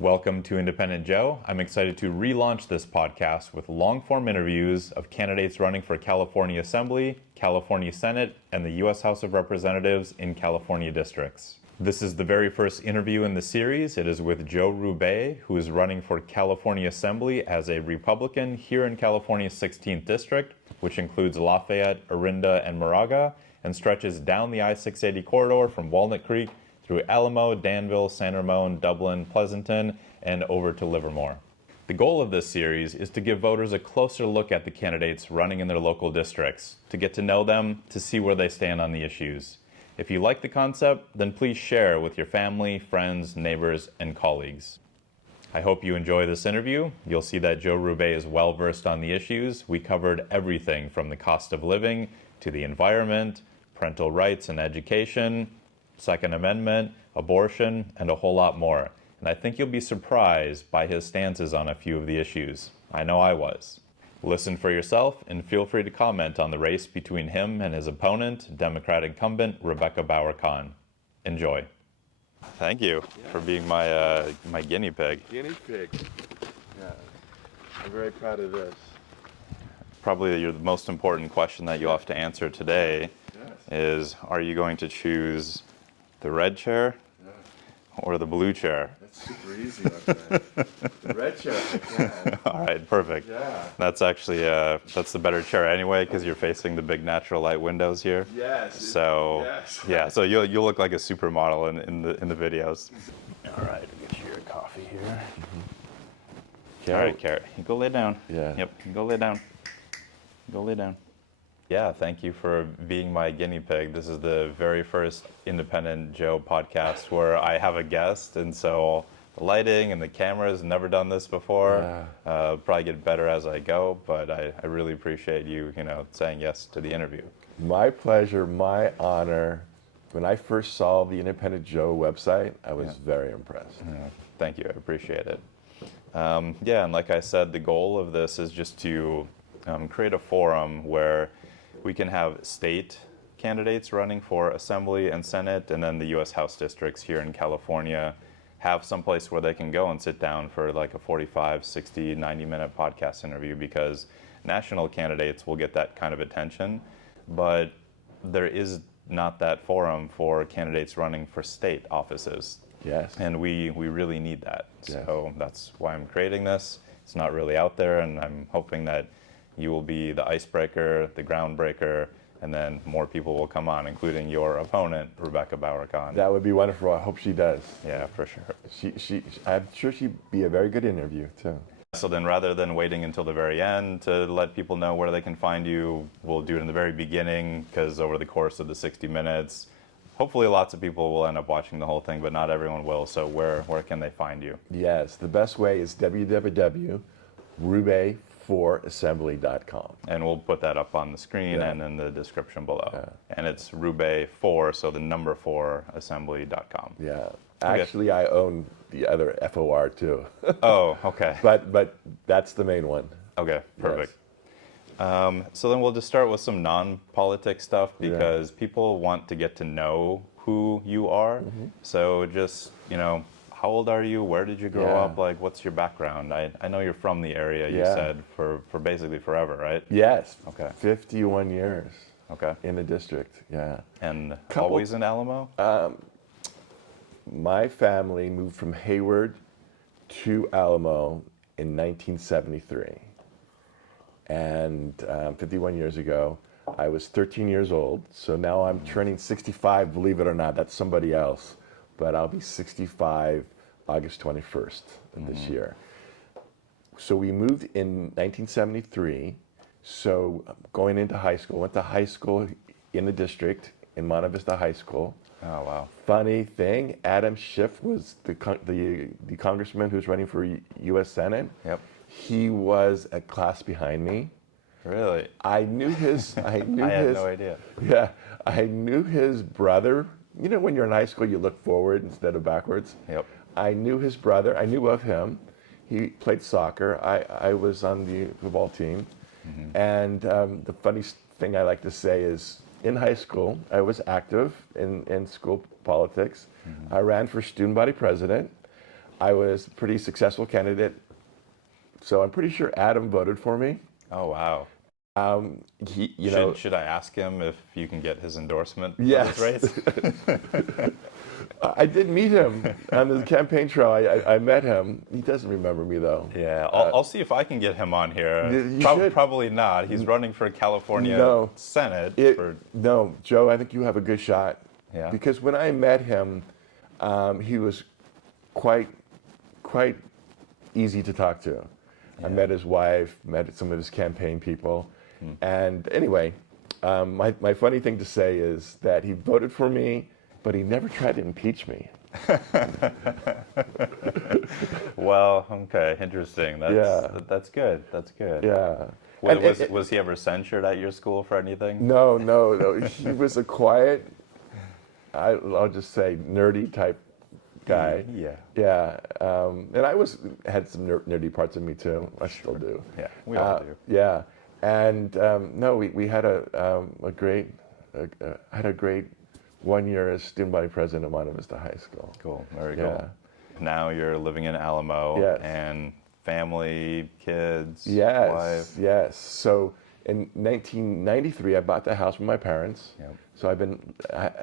Welcome to Independent Joe. I'm excited to relaunch this podcast with long-form interviews of candidates running for California Assembly, California Senate, and the U.S. House of Representatives in California districts. This is the very first interview in the series. It is with Joe Rubay, who is running for California Assembly as a Republican here in California's 16th District, which includes Lafayette, Orinda, and Moraga, and stretches down the I-680 corridor from Walnut Creek through Alamo, Danville, San Ramon, Dublin, Pleasanton, and over to Livermore. The goal of this series is to give voters a closer look at the candidates running in their local districts, to get to know them, to see where they stand on the issues. If you like the concept, then please share with your family, friends, neighbors, and colleagues. I hope you enjoy this interview. You'll see that Joe Rubay is well versed on the issues. We covered everything from the cost of living to the environment, parental rights and education, Second Amendment, abortion, and a whole lot more. And I think you'll be surprised by his stances on a few of the issues. I know I was. Listen for yourself and feel free to comment on the race between him and his opponent, Democrat incumbent Rebecca Bauer-Kahan. Enjoy. Thank you for being my guinea pig. Guinea pig. Yeah. I'm very proud of this. Probably the most important question that you'll have to answer today Yes. is, are you going to choose the red chair or the blue chair? That's super easy, my friend. The red chair, I can. All right, perfect. Yeah. That's actually, that's the better chair anyway, because you're facing the big natural light windows here. Yes. So, Yes. yeah, so you'll look like a supermodel in the videos. All right, I'll get you your coffee here. Mm-hmm. All right, Carrot, you go lay down. Yeah. Yep, you go lay down. Go lay down. Yeah, thank you for being my guinea pig. This is the very first Independent Joe podcast where I have a guest, and so the lighting and the cameras, never done this before. Yeah. Probably get better as I go, but I really appreciate you, saying yes to the interview. My pleasure, my honor. When I first saw the Independent Joe website, I was very impressed. Thank you, I appreciate it. Yeah, and like I said, the goal of this is just to create a forum where we can have state candidates running for Assembly and Senate, and then the U.S. House districts here in California have someplace where they can go and sit down for like a 45, 60, 90-minute podcast interview, because national candidates will get that kind of attention, but there is not that forum for candidates running for state offices. Yes. And we really need that. Yes. So that's why I'm creating this. It's not really out there, and I'm hoping that you will be the icebreaker, the groundbreaker, and then more people will come on, including your opponent, Rebecca Bauer-Kahan. That would be wonderful. I hope she does. Yeah, for sure. I'm sure she'd be a very good interview, too. So then rather than waiting until the very end to let people know where they can find you, we'll do it in the very beginning, because over the course of the 60 minutes, hopefully lots of people will end up watching the whole thing, but not everyone will. So where can they find you? Yes, the best way is www.rubay4assembly.com. And we'll put that up on the screen and in the description below. Yeah. And it's Rubay4, so the number 4 assembly.com. Yeah. Actually, I own the other FOR too. Oh, okay. But that's the main one. Okay, perfect. So then we'll just start with some non-politic stuff, because people want to get to know who you are. Mm-hmm. So just, how old are you? Where did you grow up? Like, what's your background? I know you're from the area, you said, for basically forever, right? Yes. Okay. 51 years. Okay. In the district, yeah. And always in Alamo? My family moved from Hayward to Alamo in 1973. And 51 years ago, I was 13 years old. So now I'm turning 65, believe it or not. That's somebody else. But I'll be 65 August 21st of this year. So we moved in 1973. So going into high school, went to high school in the district, in Monte Vista High School. Oh, wow. Funny thing, Adam Schiff was the congressman who's running for U.S. Senate. Yep. He was a class behind me. Really? I knew his. I had no idea. Yeah, I knew his brother. You know, when you're in high school, you look forward instead of backwards. Yep. I knew his brother. I knew of him. He played soccer. I was on the football team. Mm-hmm. And the funny thing I like to say is, in high school, I was active in school politics. Mm-hmm. I ran for student body president. I was a pretty successful candidate, so I'm pretty sure Adam voted for me. Oh, wow. He, you know, Should I ask him if you can get his endorsement for yes. this race? I did meet him on the campaign trail. I met him. He doesn't remember me though. Yeah, I'll see if I can get him on here. You should. Probably not. He's running for California No. Senate. No, Joe, I think you have a good shot. Yeah. Because when I met him, he was quite easy to talk to. Yeah. I met his wife, met some of his campaign people. And anyway, my funny thing to say is that he voted for me, but he never tried to impeach me. Well, okay, interesting. That's good. That's good. Yeah. Was he ever censured at your school for anything? No. He was a quiet, I'll just say, nerdy type guy. Yeah. Yeah. And I had some nerdy parts of me too. I still do. Yeah, we all do. Yeah. And no, we had a great 1 year as student body president at Monte Vista High School. Cool. Very Yeah. cool. Now you're living in Alamo. Yes. And family, kids, Yes. wife. Yes. So in 1993, I bought the house with my parents. Yep. So I've been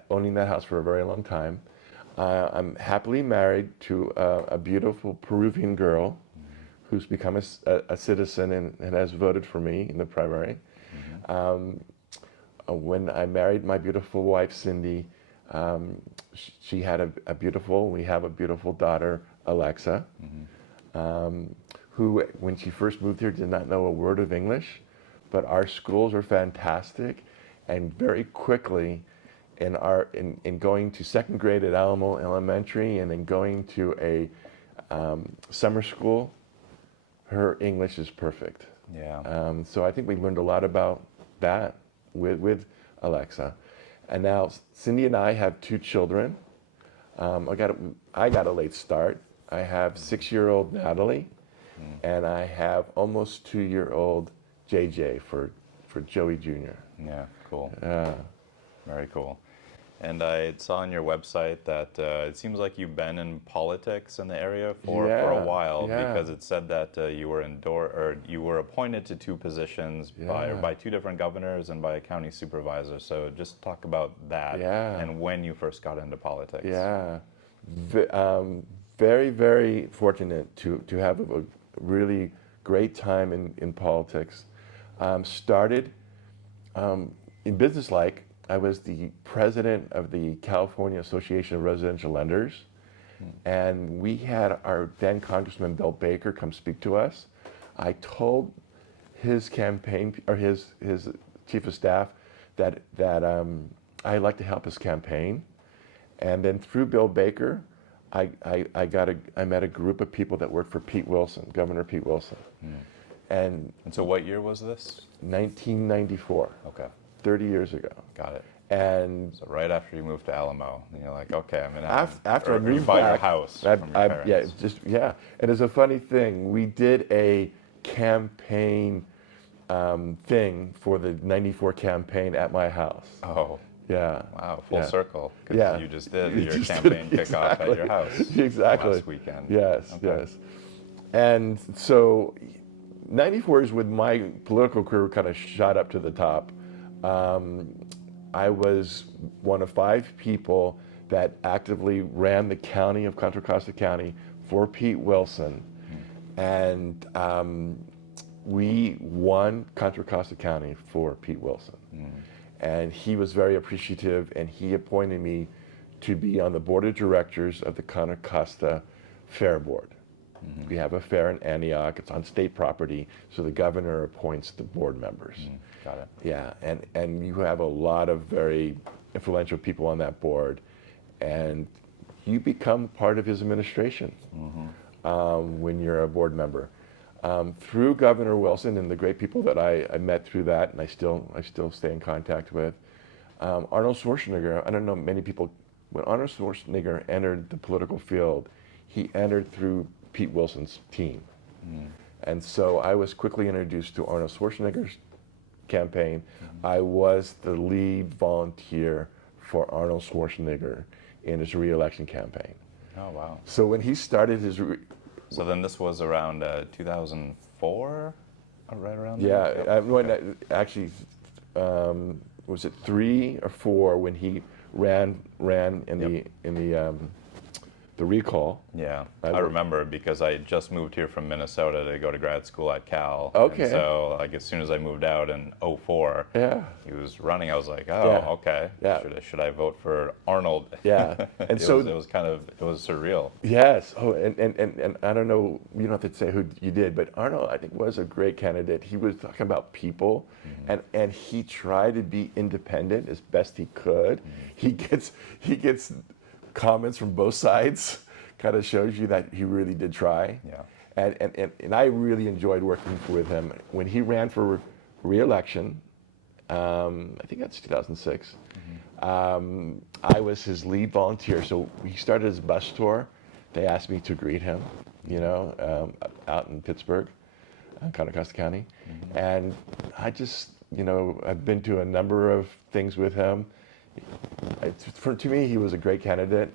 owning that house for a very long time. I'm happily married to a beautiful Peruvian girl who's become a citizen and has voted for me in the primary. When I married my beautiful wife, Cindy, we have a beautiful daughter, Alexa, who, when she first moved here, did not know a word of English, but our schools are fantastic, and very quickly, in going to second grade at Alamo Elementary and then going to a summer school, her English is perfect. Yeah. So I think we learned a lot about that with Alexa. And now Cindy and I have 2 children. I got a late start. I have 6-year-old Natalie, and I have almost 2-year-old JJ for Joey Jr. Yeah, cool. Very cool. And I saw on your website that it seems like you've been in politics in the area for a while, because it said that you were appointed to 2 positions by 2 different governors and by a county supervisor. So just talk about that and when you first got into politics. Yeah, very, very fortunate to have a really great time in politics. Started in business like. I was the president of the California Association of Residential Lenders, and we had our then Congressman Bill Baker come speak to us. I told his campaign, or his chief of staff, that I'd like to help his campaign, and then through Bill Baker, I met a group of people that worked for Pete Wilson, Governor Pete Wilson, and so what year was this? 1994. Okay. 30 years ago. Got it. And so right after you moved to Alamo, and you're like, okay, I'm gonna after I moved buy back, your house from your parents. And it's a funny thing. We did a campaign thing for the '94 campaign at my house. Oh. Yeah. Wow, full circle. Yeah. You just did your campaign kickoff at your house. Exactly. Last weekend. Yes. Okay. Yes. And so, '94 is when my political career kind of shot up to the top. I was one of 5 people that actively ran the county of Contra Costa County for Pete Wilson, and we won Contra Costa County for Pete Wilson. And he was very appreciative, and he appointed me to be on the board of directors of the Contra Costa Fair Board. We have a fair in Antioch. It's on state property, so the governor appoints the board members. Got it. Yeah, and you have a lot of very influential people on that board, and you become part of his administration when you're a board member. Through Governor Wilson and the great people that I met through that, and I still stay in contact with, Arnold Schwarzenegger. I don't know many people. When Arnold Schwarzenegger entered the political field, he entered through Pete Wilson's team. And so I was quickly introduced to Arnold Schwarzenegger's campaign. I was the lead volunteer for Arnold Schwarzenegger in his re-election campaign. Oh, wow. So when he started his, So then this was around 2004, right around there? yeah, Yep. actually, was it 3 or 4 when he ran in the recall? Yeah, I I worked- remember because I just moved here from Minnesota to go to grad school at Cal. Okay. And so, like, as soon as I moved out in '04, Yeah. he was running. I was like, oh, Yeah. okay. Yeah. Should I vote for Arnold? Yeah. And so it was surreal. yes. Oh, and I don't know, you don't have to say who you did, but Arnold, I think, was a great candidate. He was talking about people, and he tried to be independent as best he could. He gets comments from both sides. Kind of shows you that he really did try. Yeah. And I really enjoyed working with him. When he ran for re-election, I think that's 2006, I was his lead volunteer. So he started his bus tour. They asked me to greet him, out in Pittsburgh, Contra Costa County. And I just, I've been to a number of things with him. To me, he was a great candidate.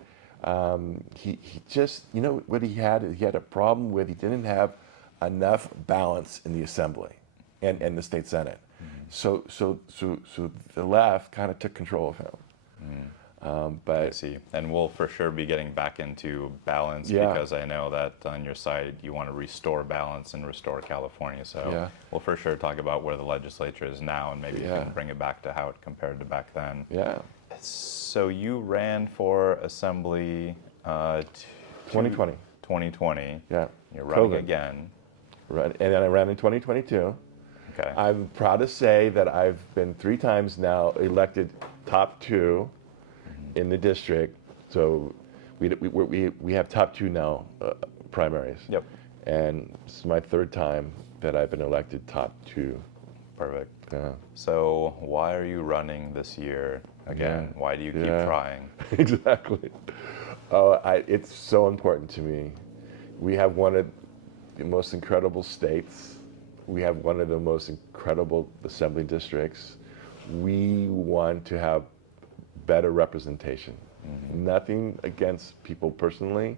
He just, what he had a problem with, he didn't have enough balance in the assembly and the state senate. So the left kind of took control of him. I But see. And we'll for sure be getting back into balance Yeah. because I know that on your side you want to restore balance and restore California. So Yeah. we'll for sure talk about where the legislature is now and maybe you Yeah. can bring it back to how it compared to back then. yeah, So you ran for assembly 2020. 2020. Yeah. You're running COVID. again. And then I ran in 2022. Okay. I'm proud to say that I've been 3 times now elected top 2 in the district. So we have top 2 now, primaries. Yep. And this is my 3rd time that I've been elected top 2. Perfect. Yeah. So why are you running this year again? Yeah. Why do you keep Yeah. trying? Exactly. It's so important to me. We have one of the most incredible states. We have one of the most incredible assembly districts. We want to have better representation. Nothing against people personally,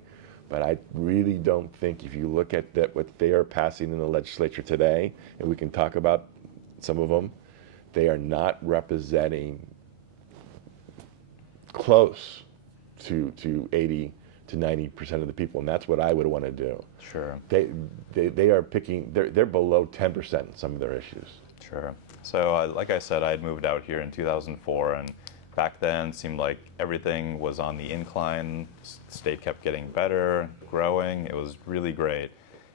but I really don't think if you look at what they are passing in the legislature today, and we can talk about some of them, they are not representing close to 80 to 90% of the people, and that's what I would want to do. Sure. They are picking, they're below 10% in some of their issues. Sure. So, like I said, I'd moved out here in 2004, and back then seemed like everything was on the incline. State kept getting better, growing. It was really great.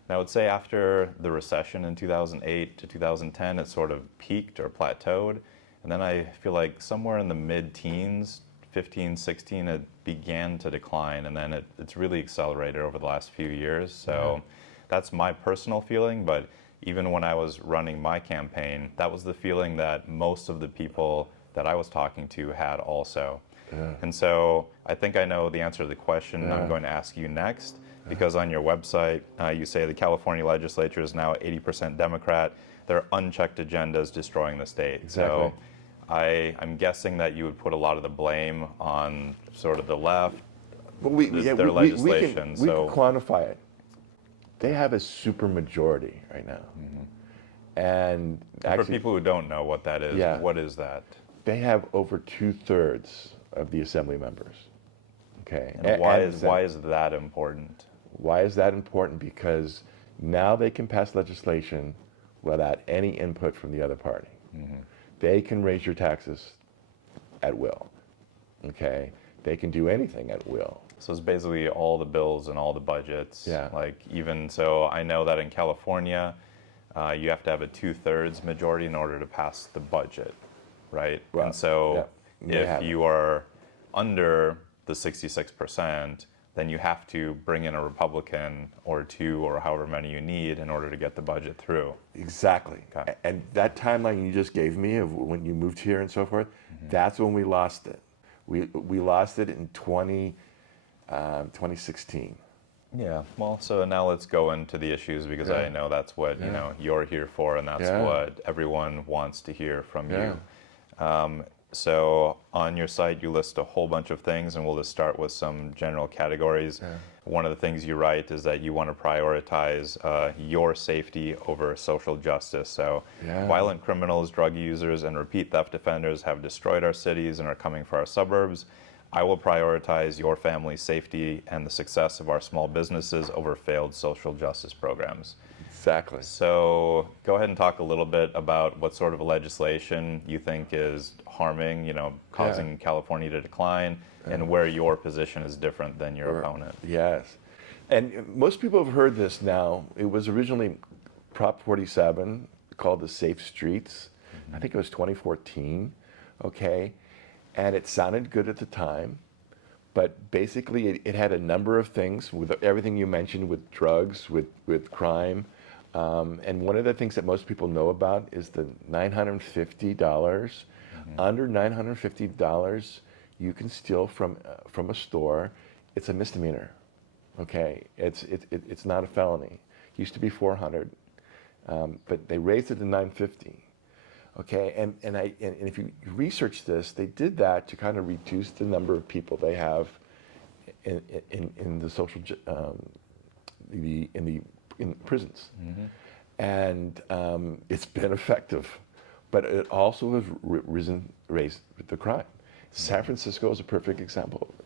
And I would say after the recession in 2008 to 2010, it sort of peaked or plateaued. And then I feel like somewhere in the mid-teens, 15, 16, it began to decline, and then it's really accelerated over the last few years. So that's my personal feeling, but even when I was running my campaign, that was the feeling that most of the people that I was talking to had also. And so I think I know the answer to the question I'm going to ask you next, because on your website, you say the California legislature is now 80% Democrat. Their unchecked agenda is destroying the state. Exactly. So I'm guessing that you would put a lot of the blame on sort of the left, But their legislation. We can quantify it. They have a super majority right now. And for actually, people who don't know what that is, Yeah. what is that? they have over 2/3 of the assembly members. Okay. And why And is that important? Why is that important? Because now they can pass legislation without any input from the other party. They can raise your taxes at will. Okay. They can do anything at will. So it's basically all the bills and all the budgets. Yeah. Like even so, I know that in California, you have to have a 2/3 majority in order to pass the budget, right? Well, and so yeah, they have if it. you are under the 66%, then you have to bring in a Republican or 2 or however many you need in order to get the budget through. Exactly. Okay. And that timeline you just gave me of when you moved here and so forth, that's when we lost it. We lost it in 2016. Yeah. Well, so now let's go into the issues because I know that's what you're here for, and that's Yeah. what everyone wants to hear from Yeah. you. So on your site, you list a whole bunch of things, and we'll just start with some general categories. Yeah. One of the things you write is that you want to prioritize your safety over social justice. So Yeah. violent criminals, drug users, and repeat theft offenders have destroyed our cities and are coming for our suburbs. I will prioritize your family's safety and the success of our small businesses over failed social justice programs. Exactly. So go ahead and talk a little bit about what sort of legislation you think is harming, causing California to decline, and where your position is different than your opponent. Yes. And most people have heard this now. It was originally Prop 47 called the Safe Streets. I think it was 2014, okay? And it sounded good at the time, but basically it had a number of things with everything you mentioned with drugs, with crime. And one of the things that most people know about is the $950. Under $950, you can steal from a store. It's a misdemeanor, okay? It's not a felony. It used to be 400, but they raised it to 950. Okay, and if you research this, they did that to kind of reduce the number of people they have in the social in prisons, and it's been effective, but it also has raised the crime. San Francisco is a perfect example of it.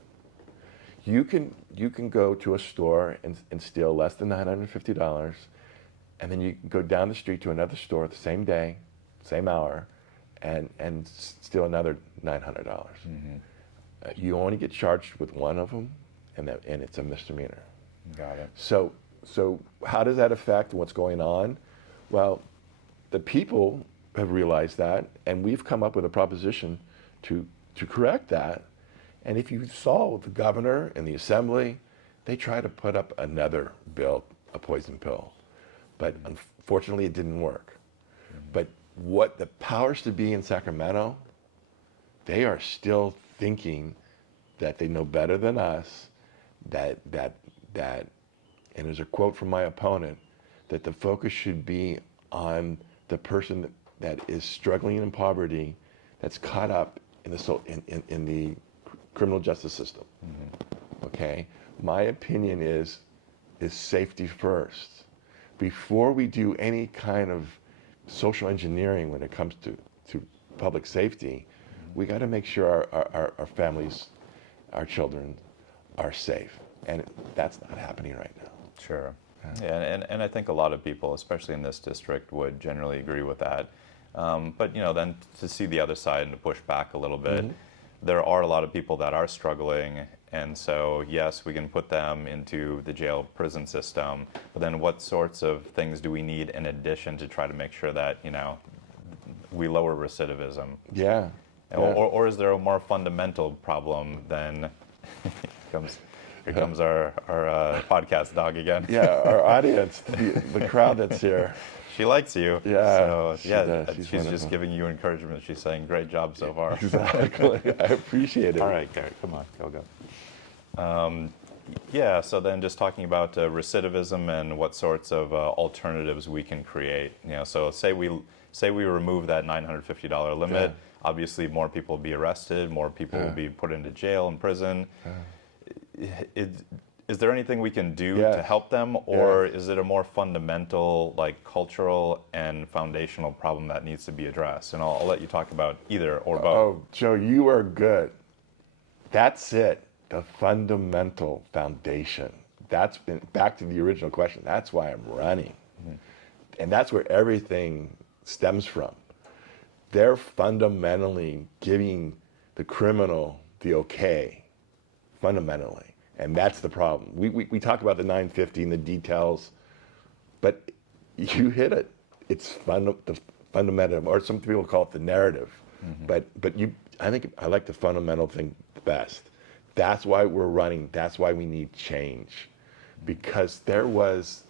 You can go to a store and steal less than $950, and then you can go down the street to another store the same day, same hour, and steal another $900. You only get charged with one of them, and it's a misdemeanor. Got it. So how does that affect what's going on? Well, the people have realized that, and we've come up with a proposition to correct that. And if you saw the governor and the assembly, they try to put up another bill, a poison pill. But unfortunately, it didn't work. But what the powers to be in Sacramento, they are still thinking that they know better than us, that and there's a quote from my opponent, that the focus should be on the person that is struggling in poverty, that's caught up in the criminal justice system. Okay? My opinion is safety first. Before we do any kind of social engineering when it comes to public safety, we got to make sure our families, our children are safe. And that's not happening right now. Sure. Yeah, and I think a lot of people, especially in this district, would generally agree with that. But then to see the other side and to push back a little bit, there are a lot of people that are struggling, and so yes, we can put them into the jail prison system, but then what sorts of things do we need in addition to try to make sure that we lower recidivism? Yeah. Or is there a more fundamental problem than here comes our podcast dog again. Yeah, our audience, the crowd that's here. She likes you. Yeah, So, she yeah, does. she's wonderful. just giving you encouragement. She's saying, great job so far. Exactly. I appreciate it. All right, Gary, come on, go. Yeah, so then just talking about recidivism and what sorts of alternatives we can create. So say we remove that $950 limit. Yeah. Obviously, more people will be arrested, more people will be put into jail and prison. Is there anything we can do to help them, or is it a more fundamental, cultural and foundational problem that needs to be addressed? And I'll let you talk about either or both. Oh, Joe, you are good. That's it. The fundamental foundation. That's been back to the original question. That's why I'm running. And that's where everything stems from. They're fundamentally giving the criminal the okay, fundamentally. And that's the problem. We talk about the 950 and the details, but you hit it. It's the fundamental, or some people call it the narrative. But I think I like the fundamental thing the best. That's why we're running. That's why we need change, because there was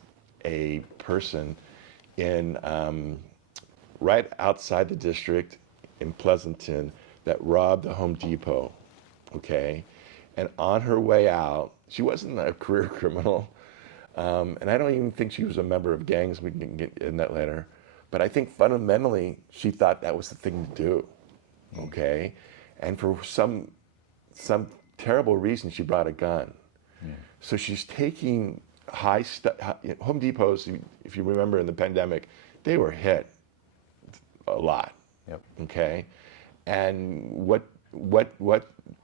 a person in right outside the district in Pleasanton that robbed a Home Depot. Okay. And on her way out, she wasn't a career criminal, and I don't even think she was a member of gangs. We can get in that later. But I think fundamentally, she thought that was the thing to do. okay? And for some terrible reason, she brought a gun. So she's taking Home Depots, if you remember in the pandemic, they were hit a lot, Yep. okay? And what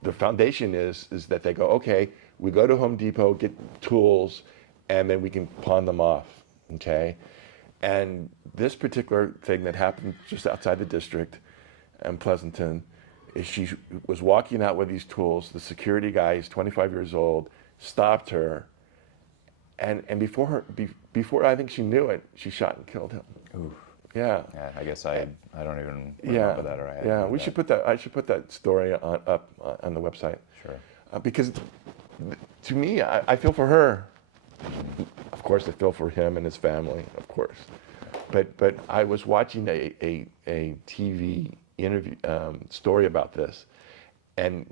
the foundation is that they go, okay, we go to Home Depot, get tools, and then we can pawn them off, okay? And this particular thing that happened just outside the district in Pleasanton is she was walking out with these tools. The security guy, he's 25 years old, stopped her, and before I think she knew it, she shot and killed him. Oof. Yeah. Yeah, I guess I don't even remember that, or I Yeah, heard we that. should put that. I should put that story up on the website. Sure. Because to me, I feel for her. Of course, I feel for him and his family, of course. But I was watching a TV interview story about this, and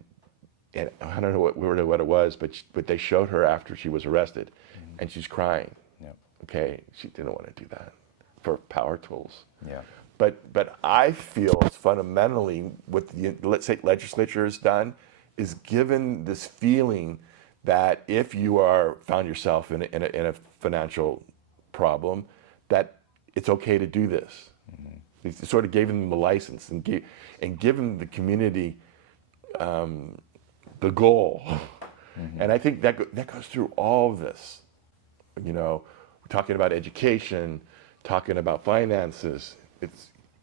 I don't know what it was, but they showed her after she was arrested, and she's crying. Yep. Okay, she didn't want to do that for power tools. Yeah. But I feel fundamentally what the legislature has done is given this feeling that if you found yourself in a financial problem, that it's okay to do this. It sort of gave them the license and given the community the goal. And I think that goes through all of this. You know, we're talking about education, talking about finances.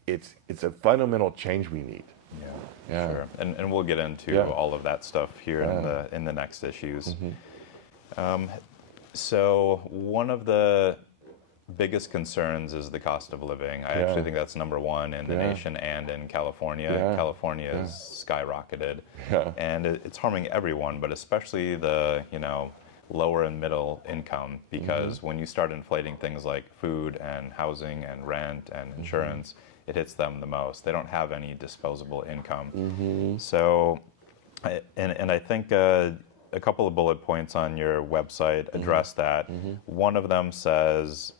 It's a fundamental change we need. Yeah. Sure. And we'll get into all of that stuff here in the next issues. So one of the biggest concerns is the cost of living. I actually think that's number one in the nation and in California. California is skyrocketed, and it's harming everyone, but especially the lower and middle income, because when you start inflating things like food and housing and rent and insurance, it hits them the most. They don't have any disposable income. So, and I think a couple of bullet points on your website address that. One of them says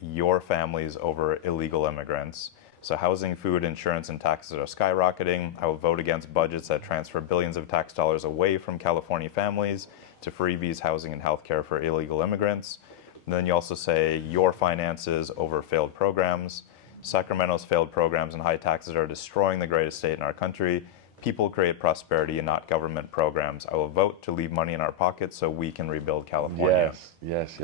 your families over illegal immigrants. So housing, food, insurance, and taxes are skyrocketing. I will vote against budgets that transfer billions of tax dollars away from California families to freebies, housing, and healthcare for illegal immigrants. And then you also say your finances over failed programs. Sacramento's failed programs and high taxes are destroying the greatest state in our country. People create prosperity and not government programs. I will vote to leave money in our pockets so we can rebuild California. Yes.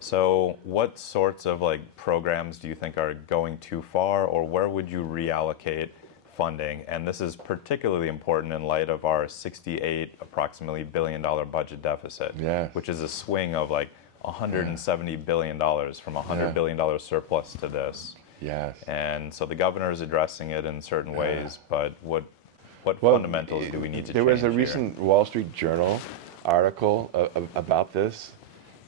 So what sorts of programs do you think are going too far, or where would you reallocate funding? And this is particularly important in light of our approximately $68 billion budget deficit, which is a swing of $170 billion from $100 billion surplus to this. Yes. And so the governor is addressing it in certain ways, but what fundamentals do we need to change? There was a here? recent Wall Street Journal article about this,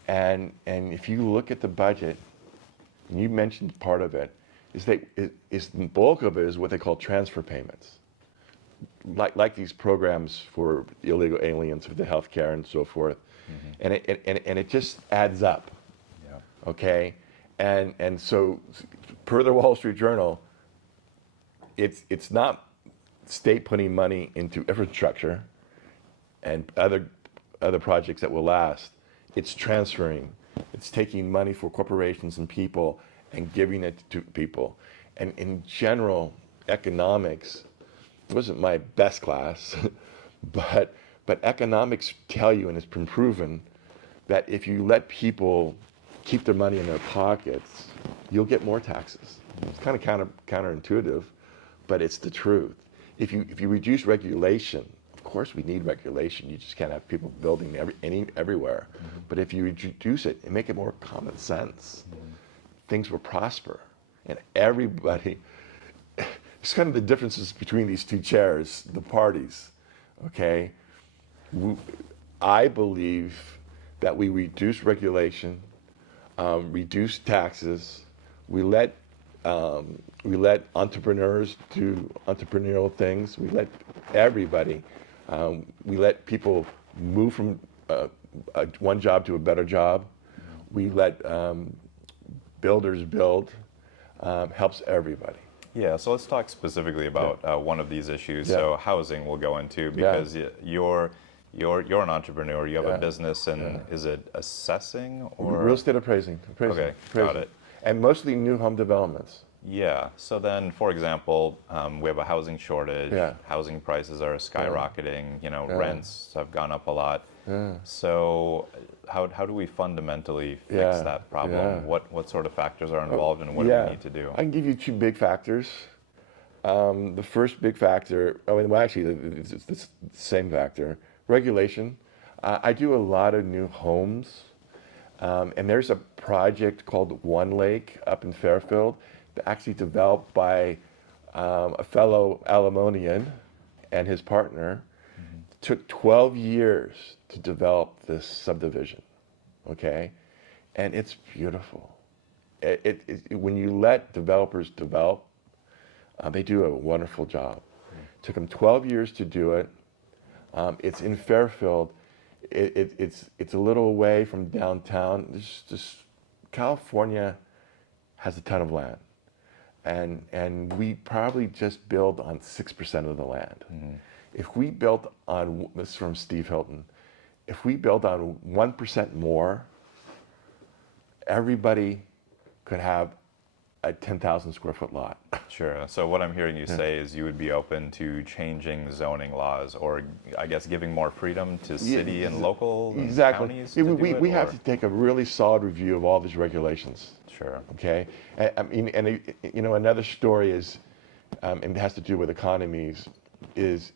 and if you look at the budget, and you mentioned part of it, is the bulk of it is what they call transfer payments, like these programs for illegal aliens with the health care and so forth, and it just adds up. Okay, and so per the Wall Street Journal, it's not state putting money into infrastructure and other projects that will last. It's transferring. It's taking money for corporations and people and giving it to people. And in general, economics wasn't my best class, but economics tell you, and it's been proven, that if you let people keep their money in their pockets, you'll get more taxes. It's kind of counterintuitive, but it's the truth. If you reduce regulation, of course we need regulation. You just can't have people building everywhere. But if you reduce it and make it more common sense, things will prosper. And everybody, it's kind of the differences between these two chairs, the parties, okay? I believe that we reduce regulation, reduce taxes, we let entrepreneurs do entrepreneurial things. We let everybody. We let people move from one job to a better job. We let builders build. Helps everybody. Yeah, so let's talk specifically about one of these issues. Yeah. So housing we'll go into because you're an entrepreneur. You have a Yeah. business, and is it assessing or Real estate appraising. Okay, got it. And mostly new home developments. Yeah. So then, for example, we have a housing shortage. Yeah. Housing prices are skyrocketing. Rents have gone up a lot. Yeah. So how do we fundamentally fix Yeah, that problem? yeah. What sort of factors are involved, and what do we need to do? I can give you two big factors. The first big factor, actually, it's the same factor, regulation. I do a lot of new homes, and there's a project called One Lake up in Fairfield, actually developed by a fellow Alamonian and his partner. Took 12 years to develop this subdivision, okay? And it's beautiful. When you let developers develop, they do a wonderful job. Took them 12 years to do it. It's in Fairfield. It's a little away from downtown. California has a ton of land, and we probably just build on 6% of the land. If we built on, this is from Steve Hilton, if we built on 1% more, everybody could have a 10,000 square foot lot. Sure. So what I'm hearing you say is you would be open to changing zoning laws, or I guess giving more freedom to city and local counties to we have to take a really solid review of all these regulations. Sure. Okay. Another story is, and it has to do with economies, is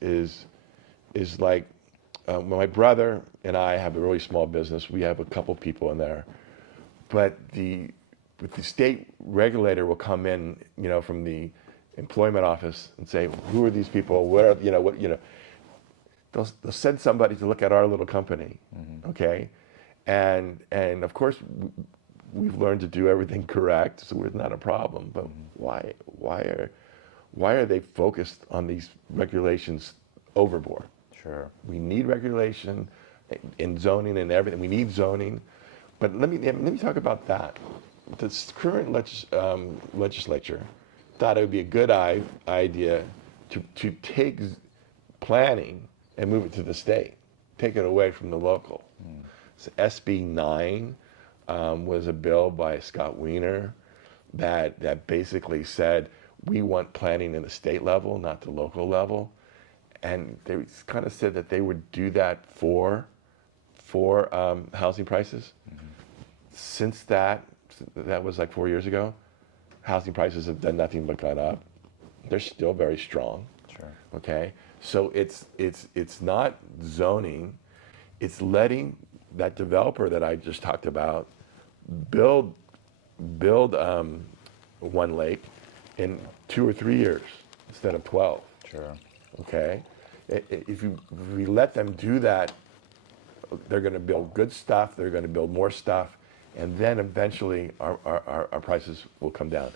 like my brother and I have a really small business. We have a couple people in there, but the state regulator will come in, from the employment office and say, who are these people? They'll send somebody to look at our little company, okay? And of course, we've learned to do everything correct, so it's not a problem. But why are they focused on these regulations overboard? Sure. We need regulation in zoning and everything. We need zoning, but let me talk about that. The current legislature thought it would be a good idea to take planning and move it to the state, take it away from the local. So SB 9 was a bill by Scott Wiener that basically said we want planning in the state level, not the local level. And they kind of said that they would do that for housing prices. Since that was like 4 years ago, housing prices have done nothing but gone up. They're still very strong. Sure. Okay, so it's not zoning, it's letting that developer that I just talked about build One Lake in 2 or 3 years instead of 12. Sure. Okay, if we let them do that, they're going to build good stuff. They're going to build more stuff, and then eventually our prices will come down.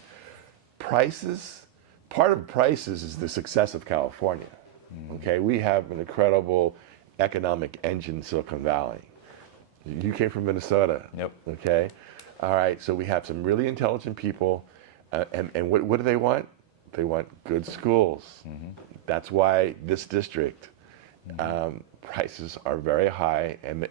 Part of prices is the success of California. Okay, we have an incredible economic engine, Silicon Valley. You came from Minnesota. Yep. Okay, all right. So we have some really intelligent people, and what do they want? They want good schools. That's why this district prices are very high, and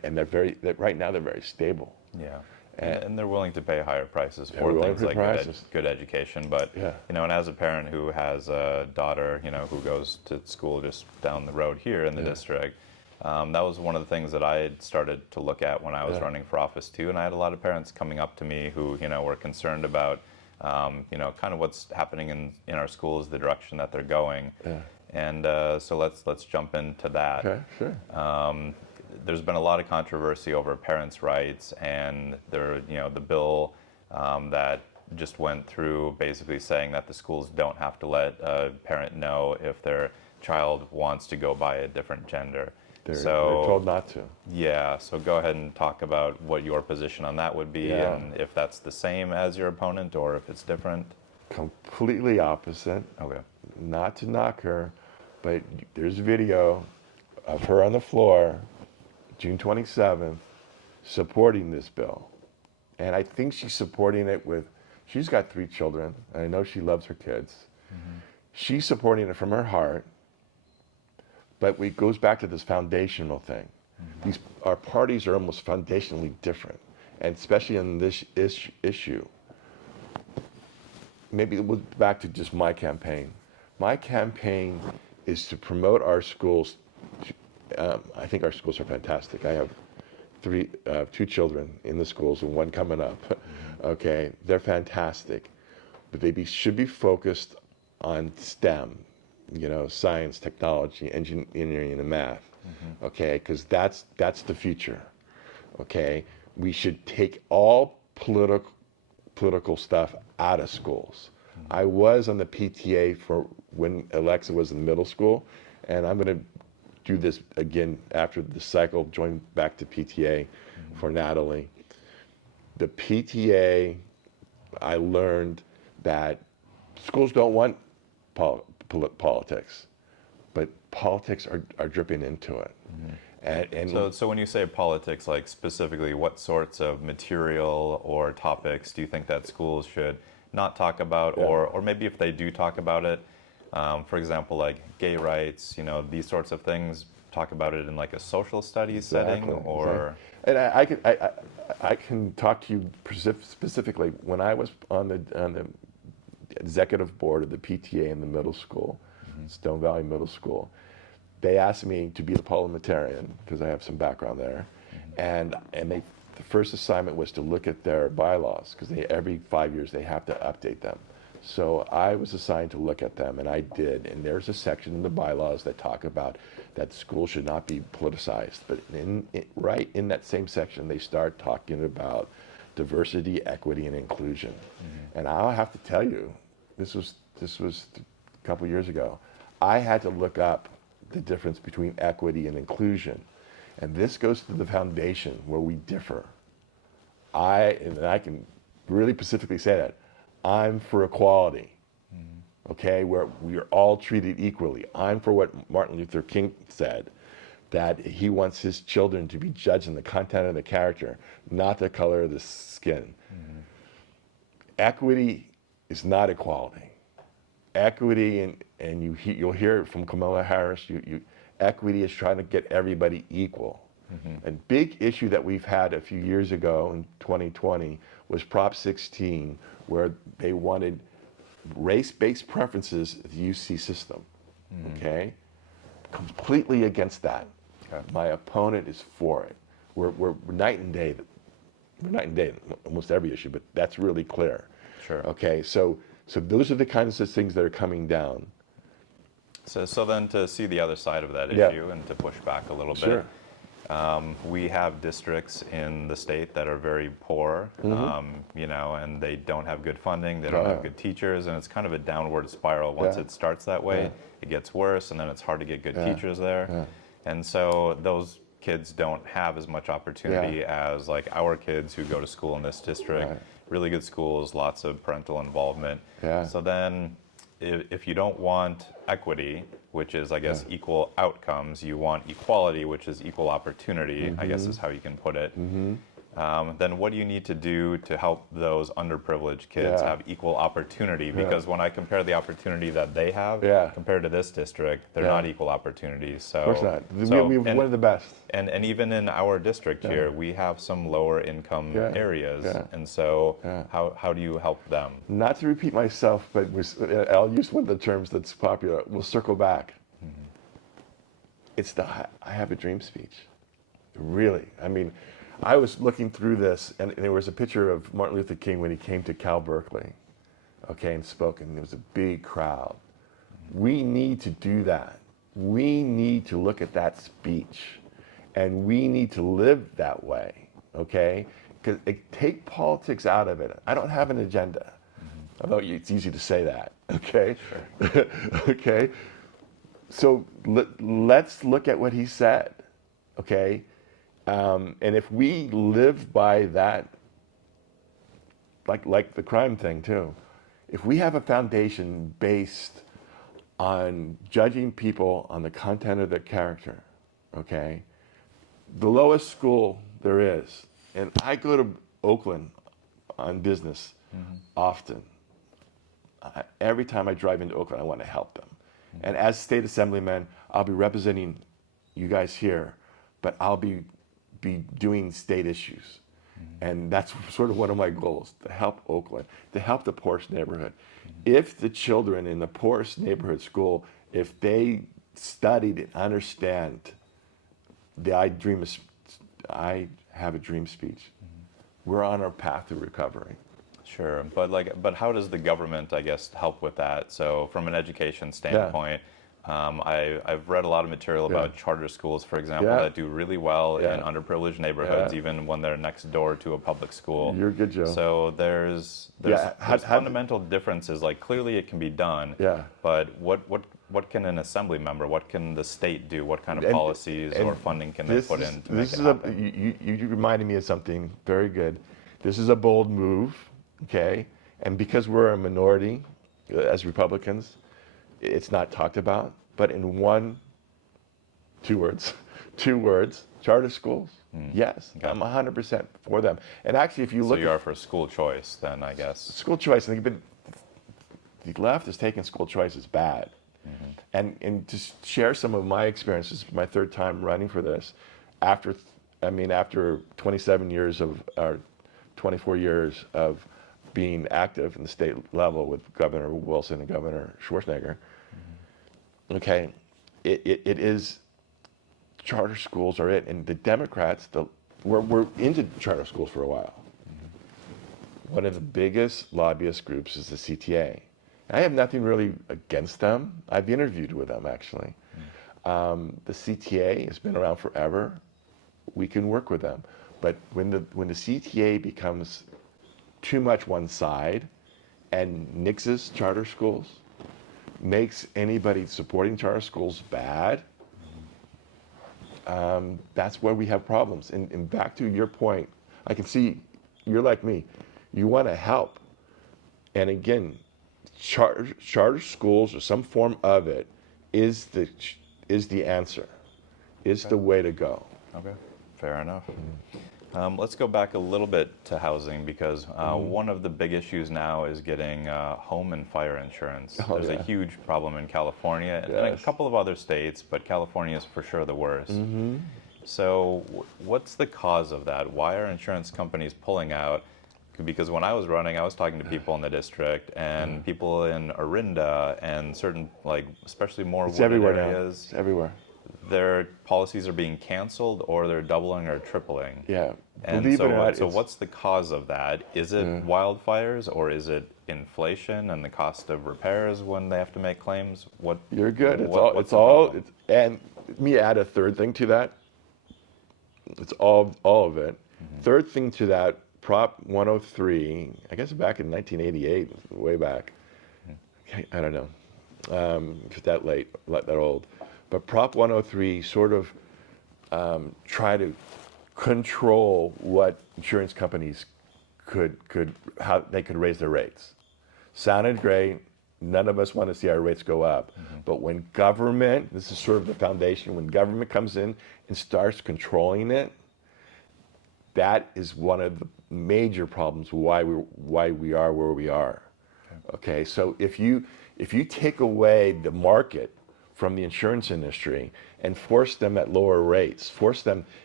right now they're very stable. Yeah. And they're willing to pay higher prices for willing things to like pay good education. But, and as a parent who has a daughter, who goes to school just down the road here in the district, that was one of the things that I had started to look at when I was running for office too. And I had a lot of parents coming up to me who, were concerned about, kind of what's happening in our schools, the direction that they're going. Yeah. And so let's jump into that. Okay, sure. There's been a lot of controversy over parents' rights, and the bill that just went through basically saying that the schools don't have to let a parent know if their child wants to go by a different gender. They're told not to. Yeah, so go ahead and talk about what your position on that would be, and if that's the same as your opponent or if it's different. Completely opposite. Okay. Not to knock her, but there's a video of her on the floor, June 27th, supporting this bill. And I think she's supporting it she's got 3 children, and I know she loves her kids. She's supporting it from her heart, but it goes back to this foundational thing. Our parties are almost foundationally different, and especially in this issue. Maybe we'll back to just my campaign. My campaign is to promote our schools. I think our schools are fantastic. I have two children in the schools and one coming up. Okay, they're fantastic, but they should be focused on STEM, science, technology, engineering, and math. Okay, because that's the future. Okay, we should take all political stuff out of schools. I was on the PTA for when Alexa was in middle school, and I'm going to do this again after the cycle, join back to PTA for Natalie. The PTA, I learned that schools don't want politics, but politics are dripping into it. And so when you say politics, like specifically what sorts of material or topics do you think that schools should not talk about, or maybe if they do talk about it, for example, like gay rights, these sorts of things, talk about it in like a social studies setting, or... And I can talk to you specifically. When I was on the executive board of the PTA in the middle school, Stone Valley Middle School, they asked me to be the parliamentarian because I have some background there, and the first assignment was to look at their bylaws because every 5 years they have to update them. So I was assigned to look at them, and I did. And there's a section in the bylaws that talk about that schools should not be politicized. But right in that same section, they start talking about diversity, equity, and inclusion. And I'll have to tell you, this was a couple years ago. I had to look up the difference between equity and inclusion. And this goes to the foundation where we differ. And I can really specifically say that. I'm for equality, okay, where we are all treated equally. I'm for what Martin Luther King said, that he wants his children to be judged on the content of the character, not the color of the skin. Equity is not equality. Equity, and you'll hear it from Kamala Harris, equity is trying to get everybody equal. A big issue that we've had a few years ago in 2020 was Prop 16, where they wanted race-based preferences in the UC system, okay? Completely against that. Okay. My opponent is for it. We're night and day. We're night and day in almost every issue, but that's really clear. Sure. Okay, so those are the kinds of things that are coming down. So then to see the other side of that issue and to push back a little bit, we have districts in the state that are very poor, and they don't have good funding, they don't have good teachers, and it's kind of a downward spiral. Once it starts that way, it gets worse, and then it's hard to get good teachers there. And so those kids don't have as much opportunity as like our kids who go to school in this district. Really good schools, lots of parental involvement. So then if you don't want equity, which is, I guess, equal outcomes, you want equality, which is equal opportunity, I guess is how you can put it. Then what do you need to do to help those underprivileged kids have equal opportunity? Because when I compare the opportunity that they have compared to this district, they're not equal opportunities. So, of course not. We're one of the best. And even in our district here, we have some lower income areas. And so how do you help them? Not to repeat myself, but I'll use one of the terms that's popular. We'll circle back. It's the I have a dream speech. Really. I mean, I was looking through this, and there was a picture of Martin Luther King when he came to Cal Berkeley, okay, and spoke, and there was a big crowd. We need to do that. We need to look at that speech, and we need to live that way, okay? Because take politics out of it. I don't have an agenda, although it's easy to say that, okay? Sure. Okay? So let's look at what he said, okay? And if we live by that, like the crime thing too, if we have a foundation based on judging people on the content of their character, okay, the lowest school there is, and I go to Oakland on business often, every time I drive into Oakland, I want to help them. And as state assemblyman, I'll be representing you guys here, but I'll be doing state issues. And that's sort of one of my goals, to help Oakland, to help the poorest neighborhood. If the children in the poorest neighborhood school, if they studied and understand the I have a dream speech, we're on our path to recovery. Sure, but how does the government, I guess, help with that? So from an education standpoint, I've read a lot of material about charter schools, for example, that do really well in underprivileged neighborhoods, even when they're next door to a public school. You're good, Joe. So there's fundamental differences. Like clearly it can be done. But what can an assembly member, what can the state do? What kind of policies or funding can they put in to make it happen? You reminded me of something very good. This is a bold move, okay? And because we're a minority as Republicans, it's not talked about. But in two words, charter schools, yes, I'm 100% for them. And actually, if you look, so you are for school choice, then I guess. School choice, and the left has taken school choice as bad. And to share some of my experiences, my third time running for this, after 27 years or 24 years of being active in the state level with Governor Wilson and Governor Schwarzenegger, okay, it is, charter schools are it. And the Democrats, we're into charter schools for a while. One of the biggest lobbyist groups is the CTA. I have nothing really against them. I've interviewed with them, actually. The CTA has been around forever. We can work with them. But when the CTA becomes too much one side and nixes charter schools, makes anybody supporting charter schools bad, that's where we have problems. And back to your point, I can see you're like me. You want to help. And again, charter schools or some form of it is the answer, is the way to go. Okay, fair enough. Let's go back a little bit to housing because one of the big issues now is getting home and fire insurance. There's a huge problem in California and a couple of other states, but California is for sure the worst. So what's the cause of that? Why are insurance companies pulling out? Because when I was running, I was talking to people in the district and people in Orinda and certain, like, especially more wooded areas. It's everywhere. Their policies are being canceled or they're doubling or tripling. Yeah. And Believe it or not, so what's the cause of that? Is it wildfires or is it inflation and the cost of repairs when they have to make claims? You're good. And let me add a third thing to that. It's all of it. Third thing to that, Prop 103, I guess back in 1988, way back. I don't know if it's that late, that old. But Prop 103 sort of try to control what insurance companies how they could raise their rates. Sounded great. None of us want to see our rates go up. But when government, this is sort of the foundation, when government comes in and starts controlling it, that is one of the major problems why we are where we are. Okay, so if you take away the market from the insurance industry and force them at lower rates,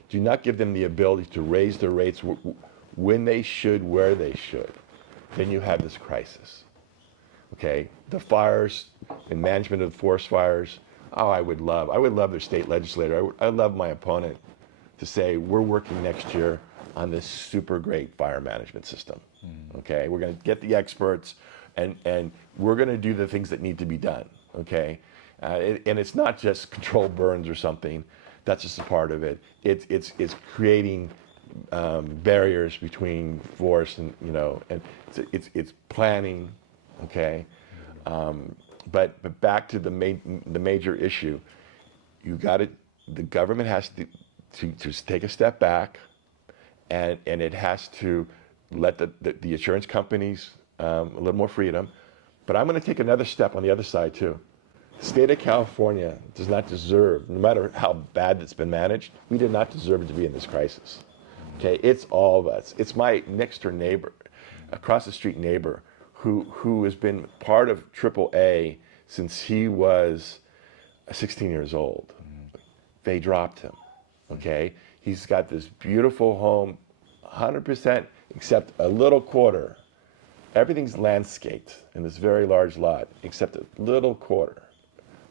do not give them the ability to raise their rates when they should, where they should, then you have this crisis. Okay, the fires and management of the forest fires. Oh, I would love their state legislator. I'd love my opponent to say we're working next year on this super great fire management system. Okay, we're going to get the experts, and we're going to do the things that need to be done. Okay, and it's not just control burns or something. That's just a part of it. It's creating barriers between forest and and it's planning. Okay, but back to the major issue. The government has to take a step back. And it has to let the insurance companies a little more freedom. But I'm going to take another step on the other side, too. The state of California does not deserve, no matter how bad it's been managed, we did not deserve to be in this crisis. Okay, it's all of us. It's my next door neighbor, across the street neighbor, who has been part of AAA since he was 16 years old. They dropped him. Okay, he's got this beautiful home, 100% except a little quarter. Everything's landscaped in this very large lot except a little quarter.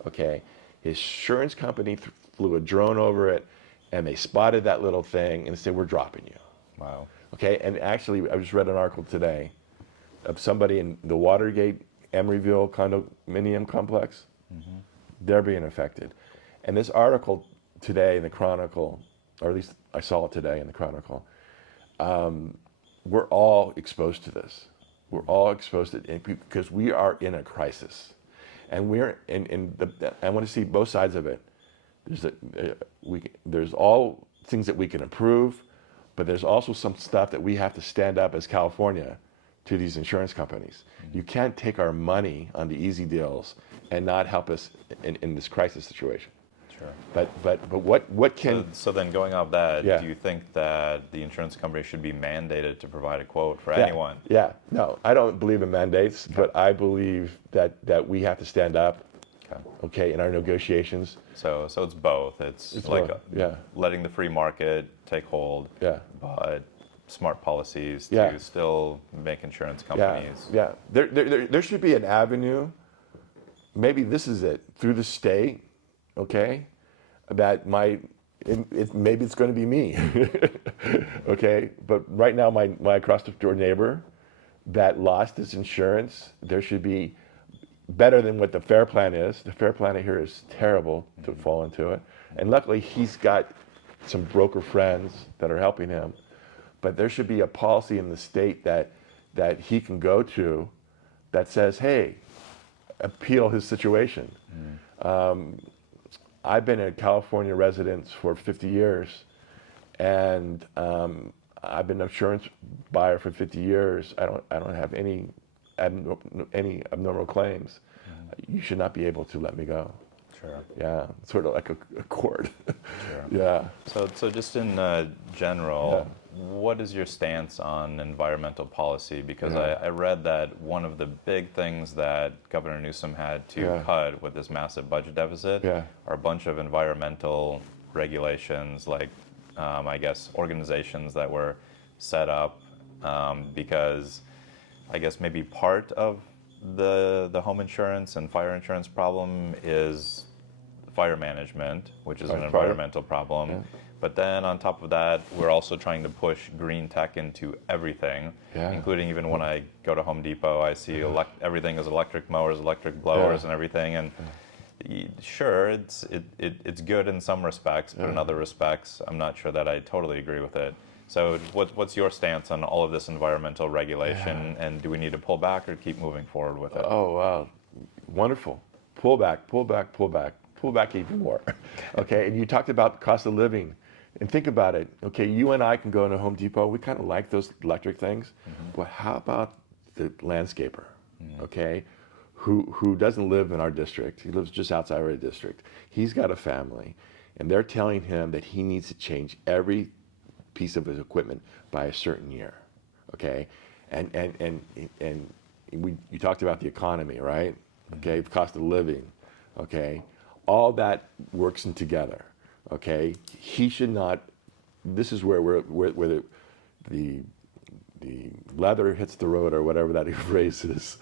Okay, his insurance company flew a drone over it, and they spotted that little thing and said, "We're dropping you." Wow. Okay, and actually, I just read an article today of somebody in the Watergate Emeryville condominium complex. They're being affected. And this article today in the Chronicle, or at least I saw it today in the Chronicle, we're all exposed to this. We're all exposed to it because we are in a crisis. And we're I want to see both sides of it. There's all things that we can improve, but there's also some stuff that we have to stand up as California to these insurance companies. You can't take our money on the easy deals and not help us in this crisis situation. Sure. But what can... So then going off that, Yeah. do you think that the insurance company should be mandated to provide a quote for anyone? Yeah, no, I don't believe in mandates, but I believe that we have to stand up, okay, in our negotiations. So it's both. It's like both, yeah. letting the free market take hold, Yeah. but smart policies Yeah. to still make insurance companies. Yeah. There should be an avenue, maybe this is it, through the state, okay, that maybe it's going to be me, okay, but right now my across the door neighbor that lost his insurance, there should be better than what the FAIR Plan is. The FAIR Plan here is terrible to fall into it, and luckily he's got some broker friends that are helping him. But there should be a policy in the state that he can go to that says, hey, appeal his situation. I've been a California resident for 50 years, and I've been an insurance buyer for 50 years. I don't have any abnormal claims. You should not be able to let me go. Sure. Yeah, sort of like a court. Sure. Yeah. So just in general, what is your stance on environmental policy? Because I read that one of the big things that Governor Newsom had to cut with this massive budget deficit are a bunch of environmental regulations, like I guess organizations that were set up because I guess maybe part of the home insurance and fire insurance problem is fire management, which is an environmental problem. Yeah. But then on top of that, we're also trying to push green tech into everything, including even when I go to Home Depot, I see everything is electric mowers, electric blowers, and everything. And sure, it's good in some respects, but in other respects, I'm not sure that I totally agree with it. So what's your stance on all of this environmental regulation, and do we need to pull back or keep moving forward with it? Oh, wow. Wonderful. Pull back, pull back, pull back. Pull back even more. Okay, and you talked about the cost of living. And think about it. Okay, you and I can go into Home Depot. We kind of like those electric things. But how about the landscaper, okay, who doesn't live in our district? He lives just outside our district. He's got a family. And they're telling him that he needs to change every piece of his equipment by a certain year, okay? And you talked about the economy, right? Okay, the cost of living, okay? All that works in together, okay? He should not, this is where the leather hits the road, or whatever that phrase is,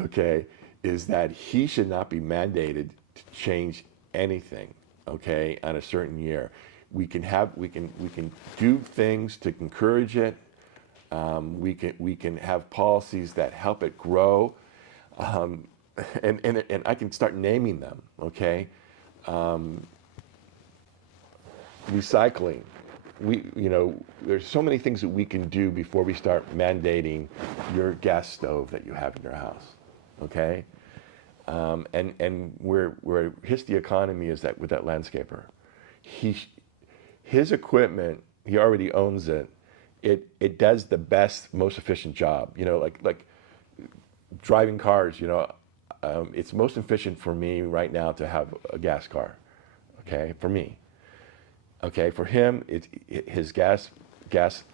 okay, is that he should not be mandated to change anything, okay, on a certain year. We can do things to encourage it. We can have policies that help it grow, and I can start naming them. Okay, recycling. There's so many things that we can do before we start mandating your gas stove that you have in your house. Okay, and where hits the economy is that with that landscaper, his equipment, he already owns it. It does the best, most efficient job. Like driving cars. It's most efficient for me right now to have a gas car. Okay, for me. Okay, for him, his gas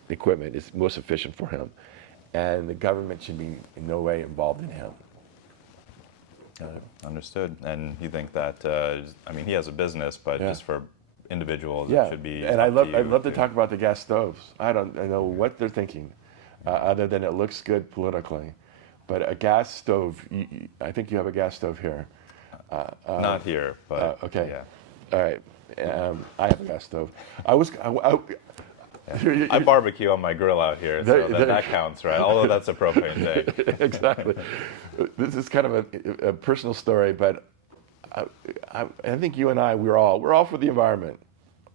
equipment is most efficient for him, and the government should be in no way involved in him. Understood. And you think that, I mean, he has a business, but just for individuals, Yeah, it should be. and I'd love to talk about the gas stoves. I know what they're thinking, other than it looks good politically. But a gas stove, I think you have a gas stove here. Not here, but okay. Yeah. All right. I have a gas stove. I barbecue on my grill out here, so that counts, right? Although that's a propane tank. Exactly. This is kind of a personal story, but I think you and I, we're all for the environment,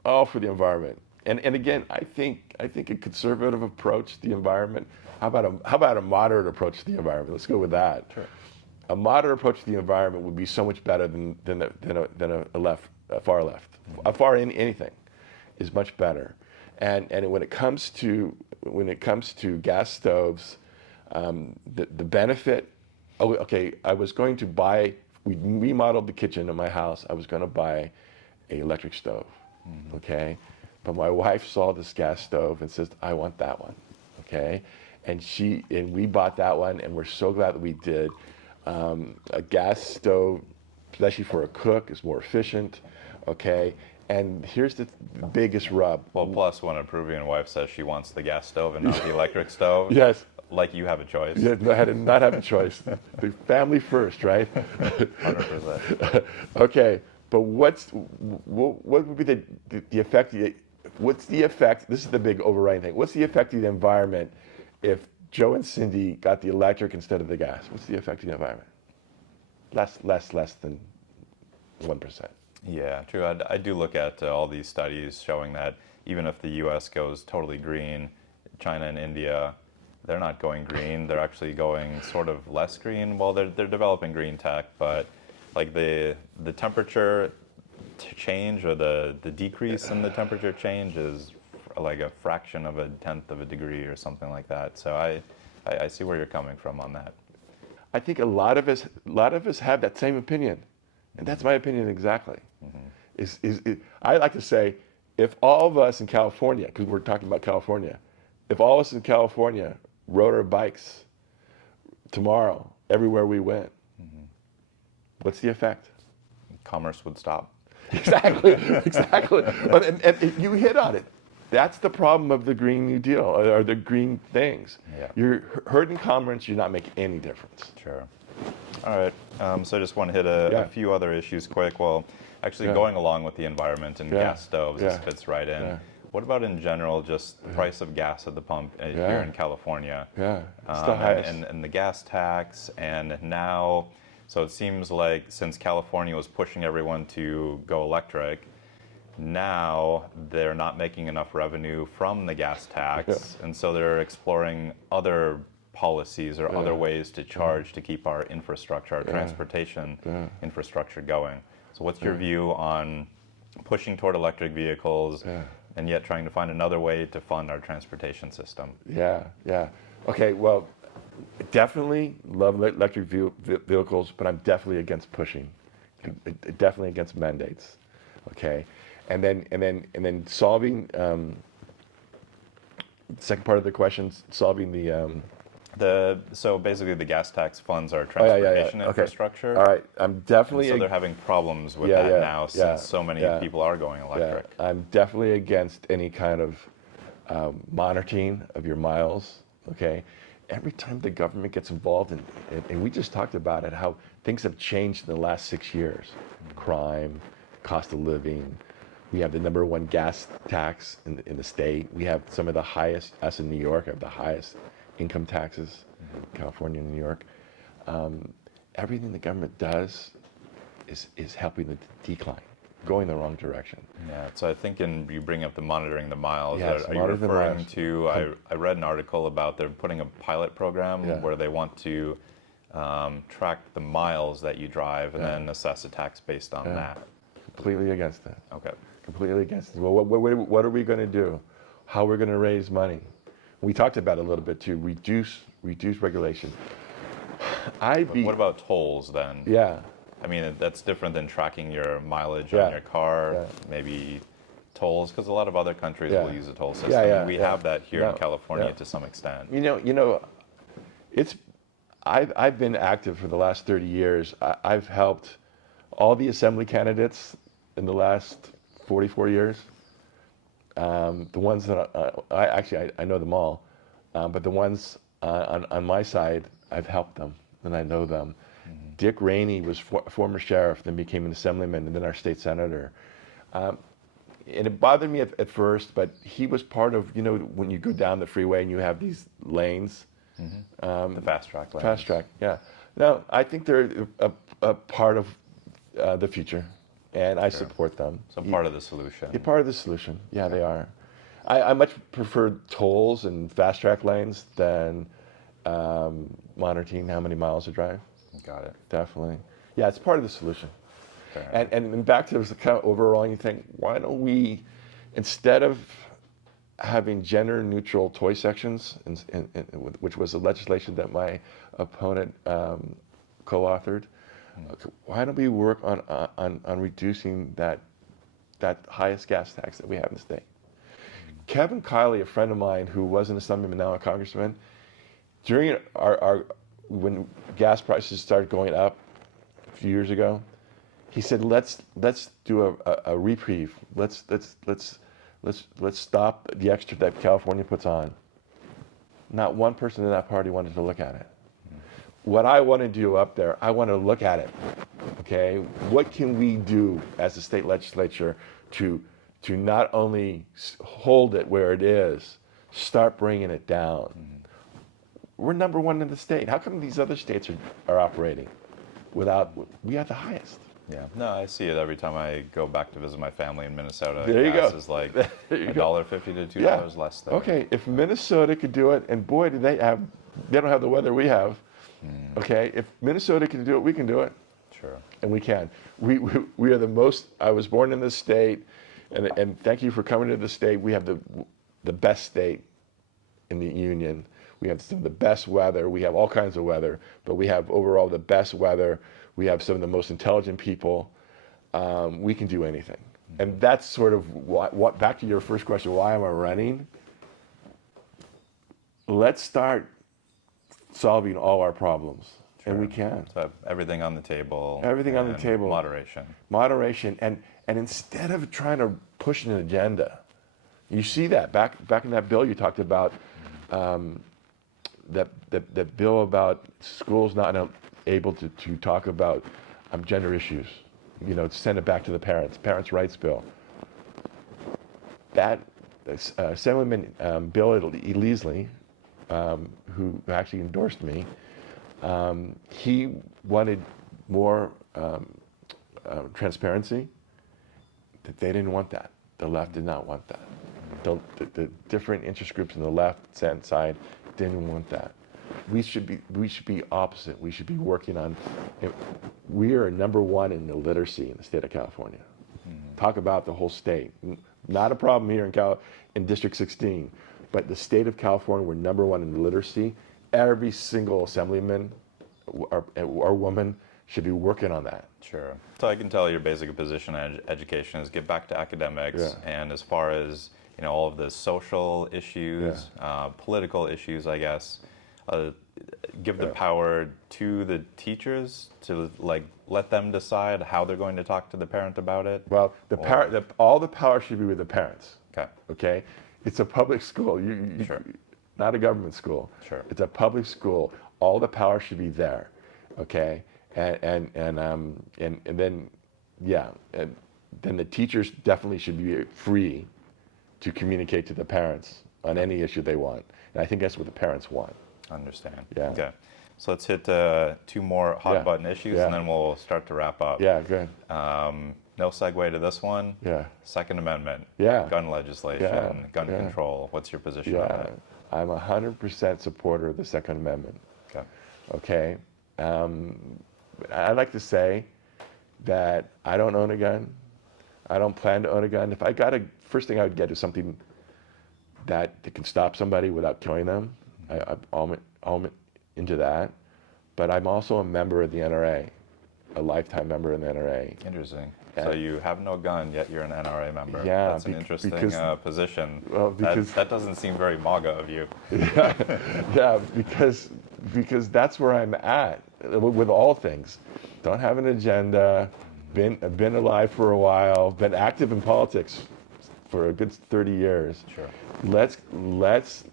all for the environment. And again, I think a conservative approach to the environment. How about a moderate approach to the environment? Let's go with that. Sure. A moderate approach to the environment would be so much better than a far left. A far in anything is much better. And when it comes to gas stoves, the benefit. Oh, okay. I was going to buy. We remodeled the kitchen in my house. I was going to buy an electric stove. Mm-hmm. Okay, but my wife saw this gas stove and says, "I want that one." Okay, and we bought that one, and we're so glad that we did. A gas stove, especially for a cook, is more efficient. Okay. And here's the biggest rub. Well, plus when a Peruvian wife says she wants the gas stove and not the electric stove, yes, like you have a choice. Yeah, no, I did not have a choice. The family first, right? 100%. Okay, but what would be the effect? What's the effect? This is the big overriding thing. What's the effect of the environment if Joe and Cindy got the electric instead of the gas? What's the effect of the environment? Less than 1%. Yeah, true. I do look at all these studies showing that even if the U.S. goes totally green, China and India, they're not going green. They're actually going sort of less green. Well, they're developing green tech, but like the temperature change or the decrease in the temperature change is like a fraction of a tenth of a degree or something like that. So I see where you're coming from on that. I think a lot of us have that same opinion. And that's my opinion exactly. Mm-hmm. I like to say, if all of us in California, because we're talking about California, if all of us in California rode our bikes tomorrow, everywhere we went, mm-hmm. what's the effect? Commerce would stop. Exactly. And you hit on it. That's the problem of the Green New Deal, or the green things. Yeah. You're hurting commerce, you're not making any difference. Sure. All right, so I just want to hit a few other issues quick. Well, actually going along with the environment and gas stoves, this fits right in. Yeah. What about in general, just the price of gas at the pump here in California? Yeah, it's the highest. And the gas tax, and now, so it seems like since California was pushing everyone to go electric, now they're not making enough revenue from the gas tax, and so they're exploring other policies or other ways to charge to keep our infrastructure, our transportation infrastructure going. So what's your view on pushing toward electric vehicles and yet trying to find another way to fund our transportation system? Yeah. Okay, well, definitely love electric vehicles, but I'm definitely against pushing. Definitely against mandates. Okay, and then solving the second part of the question, solving so basically the gas tax funds our transportation infrastructure. All right, I'm definitely. So they're having problems with that now since so many people are going electric. Yeah. I'm definitely against any kind of monitoring of your miles. Okay, every time the government gets involved and we just talked about it, how things have changed in the last 6 years. Crime, cost of living. We have the #1 gas tax in the state. We have some of the highest. Us in New York have the highest income taxes, California and New York. Everything the government does is helping the decline, going the wrong direction. Yeah, so I think you bring up the monitoring the miles. Yes, are you referring to, I read an article about they're putting a pilot program where they want to track the miles that you drive and then assess a tax based on that. Completely against that. Okay. Completely against it. Well, what are we going to do? How are we going to raise money? We talked about it a little bit too. Reduce regulation. What about tolls then? Yeah. I mean, that's different than tracking your mileage on your car. Maybe tolls, because a lot of other countries will use a toll system. And we have that here in California to some extent. You know, It's I've been active for the last 30 years. I've helped all the assembly candidates in the last 44 years. The ones that I know them all, but the ones on my side, I've helped them and I know them. Dick Rainey was former sheriff, then became an assemblyman, and then our state senator. And it bothered me at first, but he was part of, when you go down the freeway and you have these lanes. The fast track lanes. Fast track, yeah. No, I think they're a part of the future, and I support them. So part of the solution. You're part of the solution. Yeah, they are. I much prefer tolls and fast track lanes than monitoring how many miles to drive. Got it. Definitely. Yeah, it's part of the solution. Fair And back to the kind of overall, you think, why don't we, instead of having gender-neutral toy sections, which was a legislation that my opponent co-authored, why don't we work on reducing that highest gas tax that we have in the state? Kevin Kiley, a friend of mine who was an assemblyman, now a congressman, during when gas prices started going up a few years ago, he said, let's do a reprieve. Let's stop the extra that California puts on. Not one person in that party wanted to look at it. What I want to do up there, I want to look at it. Okay, what can we do as a state legislature to not only hold it where it is, start bringing it down? We're number one in the state. How come these other states are operating without? We are the highest. Yeah. No, I see it every time I go back to visit my family in Minnesota. There you gas go. is like $1.50 to $2 Yeah. less there. Okay, if Minnesota could do it, and boy, they don't have the weather we have. Okay, if Minnesota can do it, we can do it. Sure. And we can. We are the most. I was born in this state, and thank you for coming to the state. We have the best state in the union. We have some of the best weather. We have all kinds of weather, but we have overall the best weather. We have some of the most intelligent people. We can do anything. And that's sort of what, back to your first question, why am I running? Let's start solving all our problems. Sure. And we can. So everything on the table. Everything on the table. Moderation. Moderation. And instead of trying to push an agenda, you see that back in that bill you talked about, that bill about schools not able to talk about gender issues, send it back to the parents' rights bill. That Assemblyman Bill Leasley, who actually endorsed me, he wanted more transparency. That they didn't want that. The left did not want that. The different interest groups on the left side didn't want that. We should be opposite. We should be working on. We are number one in the literacy in the state of California. Talk about the whole state. Not a problem here in District 16, but the state of California, we're number one in literacy. Every single assemblyman or woman should be working on that. Sure. So I can tell your basic position on education is get back to academics, and as far as all of the social issues, political issues, I guess. Give the power to the teachers to let them decide how they're going to talk to the parent about it. Well, all the power should be with the parents. Okay. Okay. It's a public school. Sure. Not a government school. Sure. It's a public school. All the power should be there. Okay. And then then the teachers definitely should be free to communicate to the parents on any issue they want. And I think that's what the parents want. Understand. Yeah. Okay. So let's hit 2 more hot button issues, and then we'll start to wrap up. Yeah, good. No segue to this one. Yeah. Second Amendment. Yeah. Gun legislation. Gun control. What's your position on it? I'm 100% supporter of the Second Amendment. Okay. I like to say that I don't own a gun. I don't plan to own a gun. If I got first thing I would get is something that can stop somebody without killing them. I'm into that. But I'm also a member of the NRA. a lifetime member in the NRA. Interesting. So you have no gun, yet you're an NRA member. Yeah, That's an interesting position. Well, that doesn't seem very MAGA of you. Yeah, because that's where I'm at with all things. Don't have an agenda. Been alive for a while. Been active in politics for a good 30 years. Sure. Let's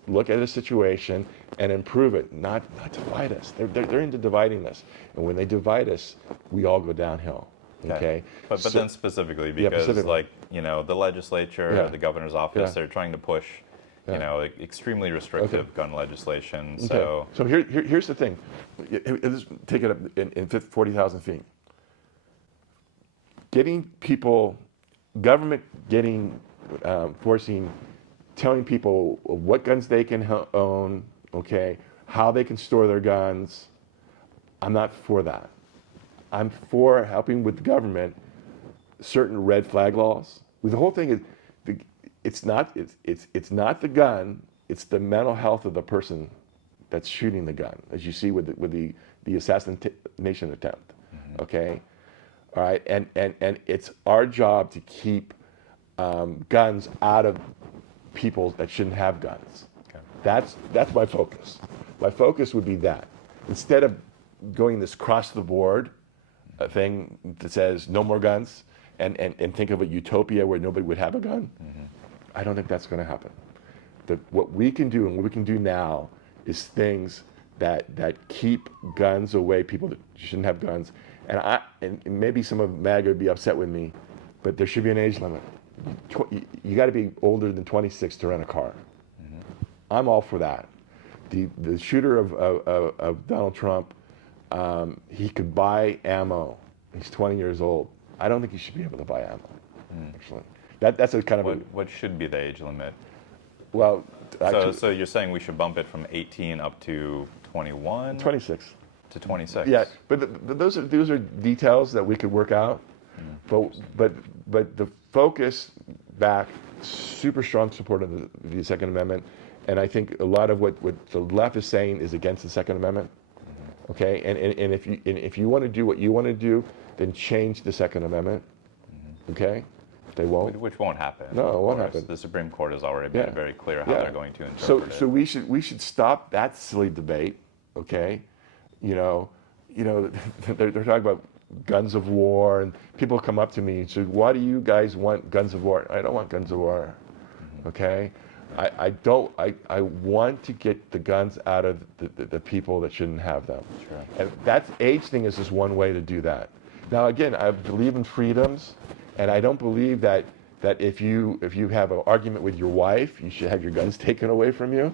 look at a situation and improve it, not divide us. They're into dividing us, and when they divide us, we all go downhill. Okay. But then specifically because like the legislature, the governor's office, they're trying to push extremely restrictive gun legislation. Okay. So here's the thing. Let's take it up in 40,000 feet. Getting people, government telling people what guns they can own, okay, how they can store their guns. I'm not for that. I'm for helping with the government certain red flag laws. The whole thing is, it's not the gun, it's the mental health of the person that's shooting the gun, as you see with the assassination attempt. Okay, all right, and it's our job to keep guns out of people that shouldn't have guns. Okay. That's my focus. My focus would be that instead of going this cross the board thing that says no more guns and think of a utopia where nobody would have a gun. I don't think that's going to happen. What we can do and what we can do now is things that keep guns away, people that shouldn't have guns. And maybe some of MAGA would be upset with me, but there should be an age limit. You got to be older than 26 to rent a car. I'm all for that. The shooter of Donald Trump, he could buy ammo. He's 20 years old. I don't think he should be able to buy ammo, actually. That's a kind of what should be the age limit? Well, actually, so you're saying we should bump it from 18 up to 21? 26. To 26. Yeah, but those are details that we could work out. But the focus back, super strong support of the Second Amendment, and I think a lot of what the left is saying is against the Second Amendment. Okay, and if you want to do what you want to do, then change the Second Amendment. Okay, they won't. Which won't happen. No, it won't happen. The Supreme Court has already made it very clear how they're going to interpret it. So we should stop that silly debate. Okay, they're talking about guns of war, and people come up to me and say, "Why do you guys want guns of war?" I don't want guns of war. Okay, I don't. I want to get the guns out of the people that shouldn't have them. Sure. And that age thing is just one way to do that. Now, again, I believe in freedoms, and I don't believe that if you have an argument with your wife, you should have your guns taken away from you.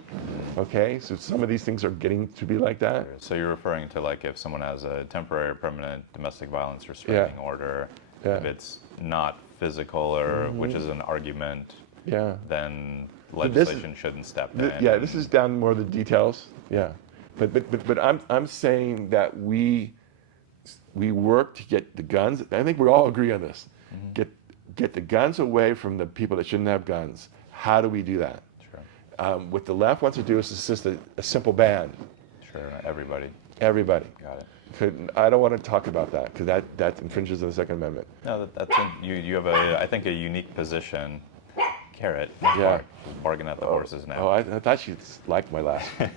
Okay, so some of these things are getting to be like that. So you're referring to like if someone has a temporary or permanent domestic violence restraining order, if it's not physical or which is an argument, then legislation shouldn't step in. This is down more the details. Yeah, but I'm saying that we work to get the guns. I think we all agree on this. Get the guns away from the people that shouldn't have guns. How do we do that? Sure. What the left wants to do is just a simple ban. Sure, everybody. Everybody. Got it. I don't want to talk about that because that infringes on the Second Amendment. No, you have I think a unique position. Carrot. Bargain at the horses now. Oh, I thought she liked my last. I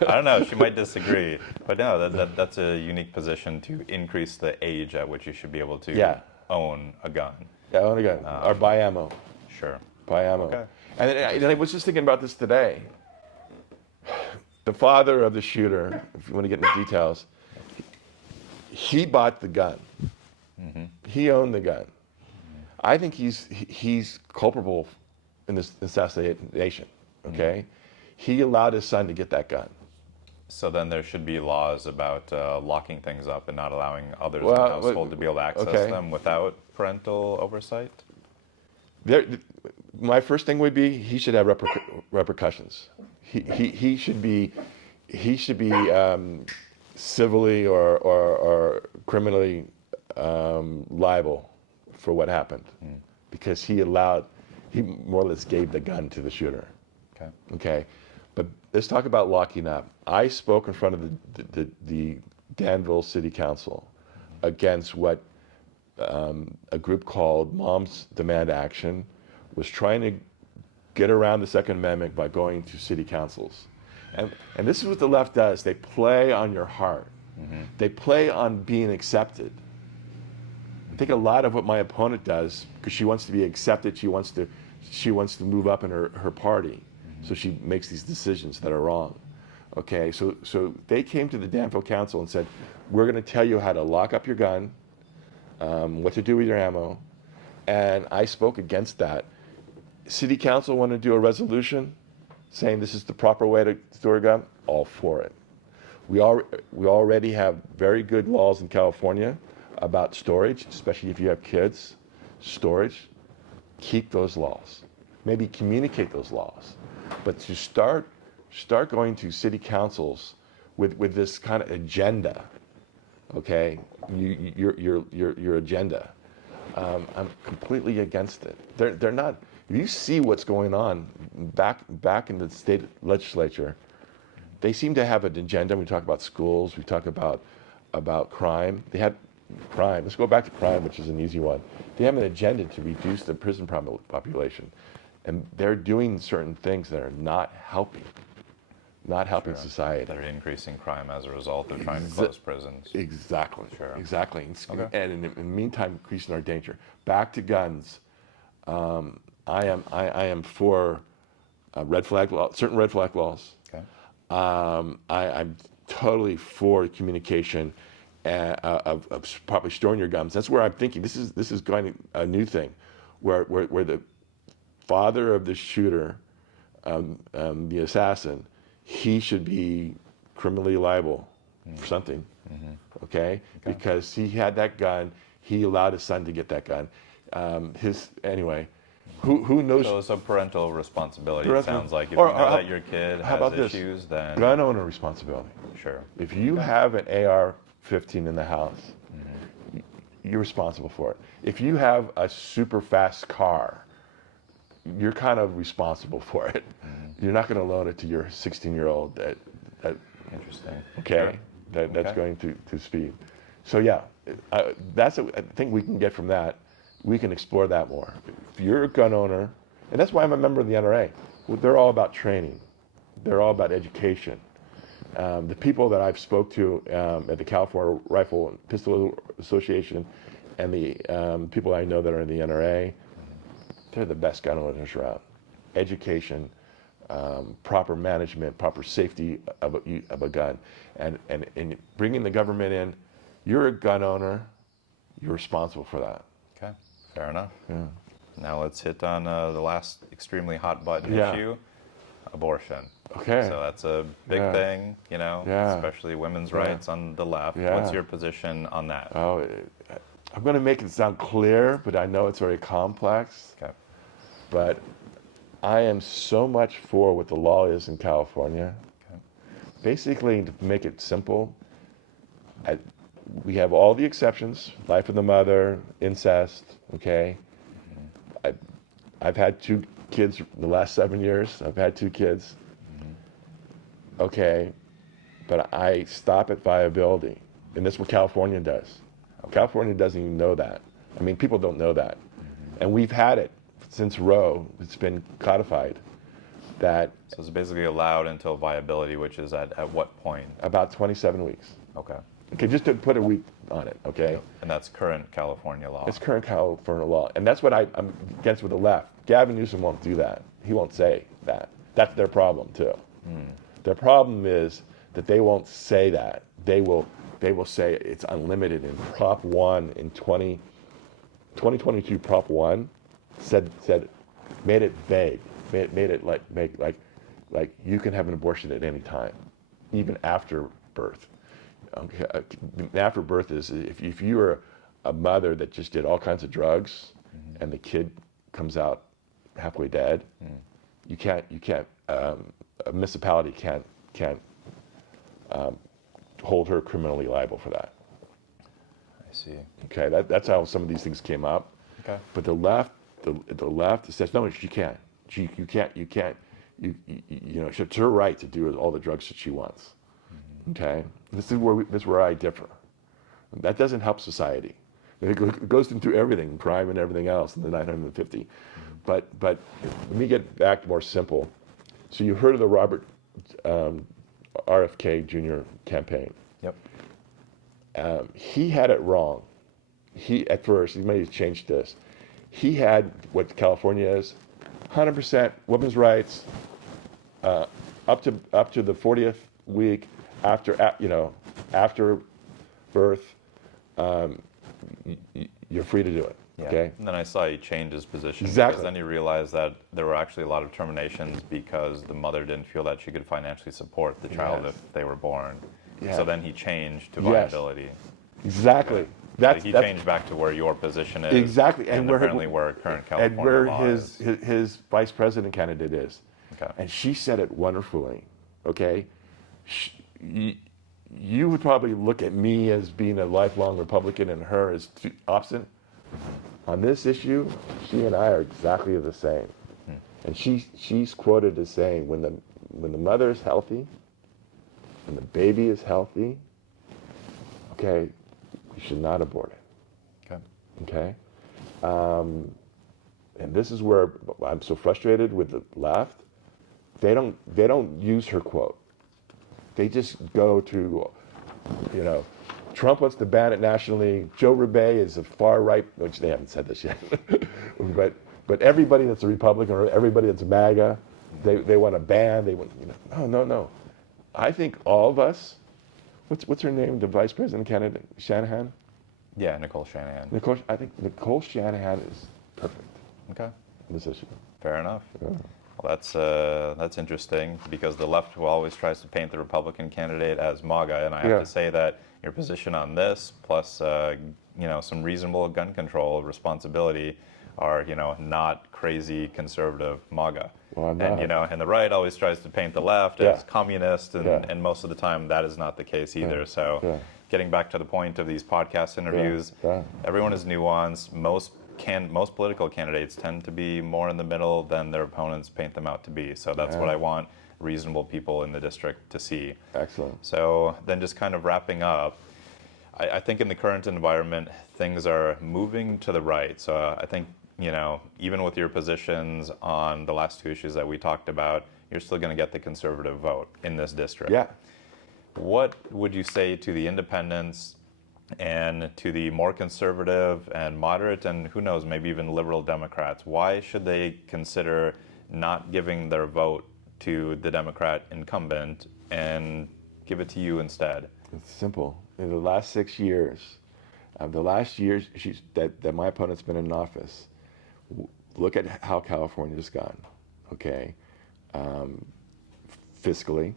don't know. She might disagree, but no, that's a unique position to increase the age at which you should be able to own a gun. Yeah, own a gun or buy ammo. Sure. Buy ammo. Okay. And I was just thinking about this today. The father of the shooter, if you want to get into details, he bought the gun. He owned the gun. I think he's culpable in this assassination. Okay, he allowed his son to get that gun. So then there should be laws about locking things up and not allowing others in the household to be able to access them without parental oversight. My first thing would be he should have repercussions. He should be civilly or criminally liable for what happened, because he more or less gave the gun to the shooter. Okay, but let's talk about locking up. I spoke in front of the Danville City Council against what a group called Moms Demand Action was trying to get around the Second Amendment by going to city councils. And this is what the left does. They play on your heart. They play on being accepted. I think a lot of what my opponent does, because she wants to be accepted, she wants to move up in her party. So she makes these decisions that are wrong. Okay, so they came to the Danville Council and said, we're going to tell you how to lock up your gun, what to do with your ammo. And I spoke against that. City Council want to do a resolution saying this is the proper way to store a gun, all for it. We already have very good laws in California about storage, especially if you have kids. Storage, keep those laws. Maybe communicate those laws. But to start going to city councils with this kind of agenda, okay, your agenda, I'm completely against it. They're not. If you see what's going on back in the state legislature, they seem to have an agenda. We talk about schools. We talk about crime. They had crime. Let's go back to crime, which is an easy one. They have an agenda to reduce the prison population, and they're doing certain things that are not helping society. They're increasing crime as a result of trying to close prisons. Exactly. Sure. Exactly. Okay. And in the meantime, increasing our danger. Back to guns. I am for red flag law, certain red flag laws. Okay. I'm totally for communication of properly storing your guns. That's where I'm thinking. This is going a new thing, where the father of the shooter, the assassin, he should be criminally liable for something. Okay? Because he had that gun. He allowed his son to get that gun. Anyway. Who knows? So it's a parental responsibility, it sounds like. If you Or know that your kid has issues, then... Gun owner responsibility. Sure. If you have an AR-15 in the house, you're responsible for it. If you have a super fast car, you're kind of responsible for it. You're not going to loan it to your 16-year-old that Interesting. okay, Sure. that's going to speed. So yeah, I think we can get from that. We can explore that more. If you're a gun owner, and that's why I'm a member of the NRA. They're all about training. They're all about education. The people that I've spoke to at the California Rifle and Pistol Association and the people I know that are in the NRA, they're the best gun owners around. Education, proper management, proper safety of a gun. And bringing the government in, you're a gun owner, you're responsible for that. Okay, fair enough. Yeah. Now let's hit on the last extremely hot button issue, abortion. Okay. So that's a big thing, especially women's rights on the left. Yeah. What's your position on that? Oh, I'm going to make it sound clear, but I know it's very complex. Okay. But I am so much for what the law is in California. Okay. Basically, to make it simple, we have all the exceptions: life of the mother, incest. Okay. I've had 2 kids in the last 7 years. I've had 2 kids. Okay, but I stop at viability, and that's what California does. Okay. California doesn't even know that. I mean, people don't know that, and we've had it since Roe. It's been codified that. So it's basically allowed until viability, which is at what point? About 27 weeks. Okay. Okay, just to put a week on it, okay? And that's current California law. It's current California law, and that's what I'm against with the left. Gavin Newsom won't do that. He won't say that. That's their problem too. Their problem is that they won't say that. They will say it's unlimited. In Prop 1 in 2022, Prop 1 said made it vague, made it like you can have an abortion at any time, even after birth. Okay, after birth is if you are a mother that just did all kinds of drugs and the kid comes out halfway dead, you can't a municipality can't hold her criminally liable for that. I see. Okay, that's how some of these things came up. Okay. But the left says no, she can't. You can't. It's her right to do all the drugs that she wants. Okay, this is where I differ. That doesn't help society. It goes into everything, crime and everything else in the 950. But let me get back more simple. So you heard of the Robert RFK Jr. campaign. Yep. He had it wrong. At first, he may have changed this. He had what California is, 100% women's rights, up to the 40th week after birth. You're free to do it. Yeah. Okay. And then I saw he change his position. Exactly. Because then he realized that there were actually a lot of terminations because the mother didn't feel that she could financially support the child Yes. if they were born. Yes. So then he changed to Yes. viability. Exactly. Like he changed back to where your position is. Exactly. And apparently where current California and where law is. his vice president candidate is. Okay. And she said it wonderfully. Okay. You would probably look at me as being a lifelong Republican and her as opposite. On this issue, she and I are exactly the same. And she's quoted as saying, when the mother is healthy, when the baby is healthy, okay, you should not abort it. Okay. Okay. And this is where I'm so frustrated with the left. They don't use her quote. They just go to, Trump wants to ban it nationally. Joe Rubay is a far right, which they haven't said this yet. but everybody that's a Republican or everybody that's a MAGA, they want to ban. They want, no. I think all of us. What's her name? The vice president candidate, Shanahan. Yeah, Nicole Shanahan. I think Nicole Shanahan is perfect. Okay. On this issue. Fair enough. Yeah. Well, that's interesting because the left always tries to paint the Republican candidate as MAGA, and I have to say that your position on this, plus some reasonable gun control responsibility, are not crazy conservative MAGA. Well, I'm not. And the right always tries to paint the left as communist, and most of the time that is not the case either. So, getting back to the point of these podcast interviews, everyone is nuanced. Most political candidates tend to be more in the middle than their opponents paint them out to be. So that's what I want reasonable people in the district to see. Excellent. So then just kind of wrapping up, I think in the current environment, things are moving to the right. So I think, even with your positions on the last two issues that we talked about, you're still going to get the conservative vote in this district. Yeah. What would you say to the independents and to the more conservative and moderate and who knows, maybe even liberal Democrats? Why should they consider not giving their vote to the Democrat incumbent and give it to you instead? It's simple. In the last 6 years, the last years that my opponent's been in office, look at how California's gone, okay? Fiscally,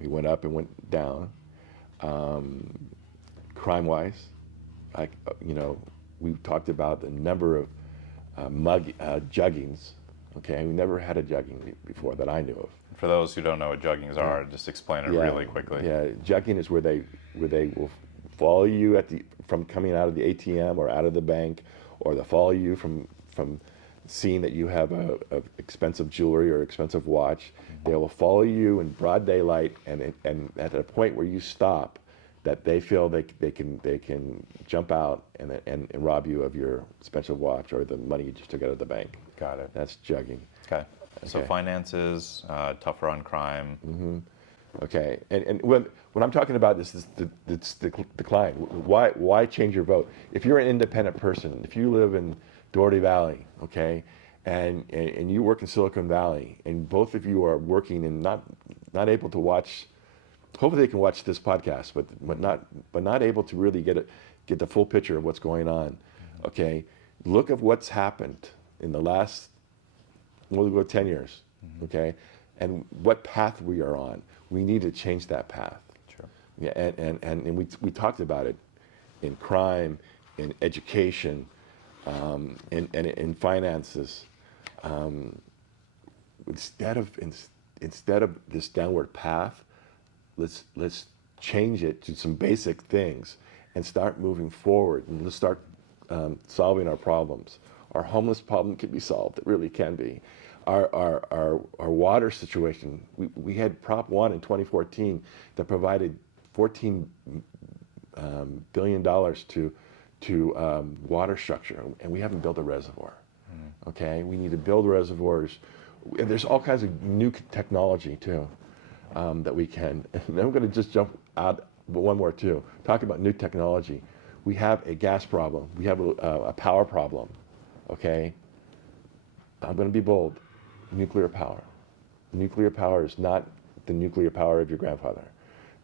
we went up and went down. Crime-wise, we've talked about the number of juggings, okay? We never had a jugging before that I knew of. For those who don't know what juggings are, just explain it really quickly. Yeah, jugging is where they will follow you from coming out of the ATM or out of the bank, or they'll follow you from seeing that you have a expensive jewelry or expensive watch. They will follow you in broad daylight, and at a point where you stop, that they feel they can jump out and rob you of your expensive watch or the money you just took out of the bank. Got it. That's jugging. Okay. So finances, tougher on crime. Mm-hmm. Okay. And when I'm talking about this is the decline. Why change your vote? If you're an independent person, if you live in Doherty Valley, okay, and you work in Silicon Valley, and both of you are working and not able to watch. Hopefully they can watch this podcast, but not able to really get the full picture of what's going on. Okay, look at what's happened in the last, we'll go 10 years. Okay, and what path we are on. We need to change that path. Sure. Yeah, and we talked about it in crime, in education, in finances. Instead of this downward path, let's change it to some basic things and start moving forward, and let's start solving our problems. Our homeless problem can be solved. It really can be. Our water situation. We had Prop 1 in 2014 that provided 14 billion to water structure, and we haven't built a reservoir. Okay, we need to build reservoirs. And there's all kinds of new technology too that we can. And I'm going to just jump out one more too. Talking about new technology, we have a gas problem. We have a power problem. Okay, I'm going to be bold. Nuclear power. Nuclear power is not the nuclear power of your grandfather.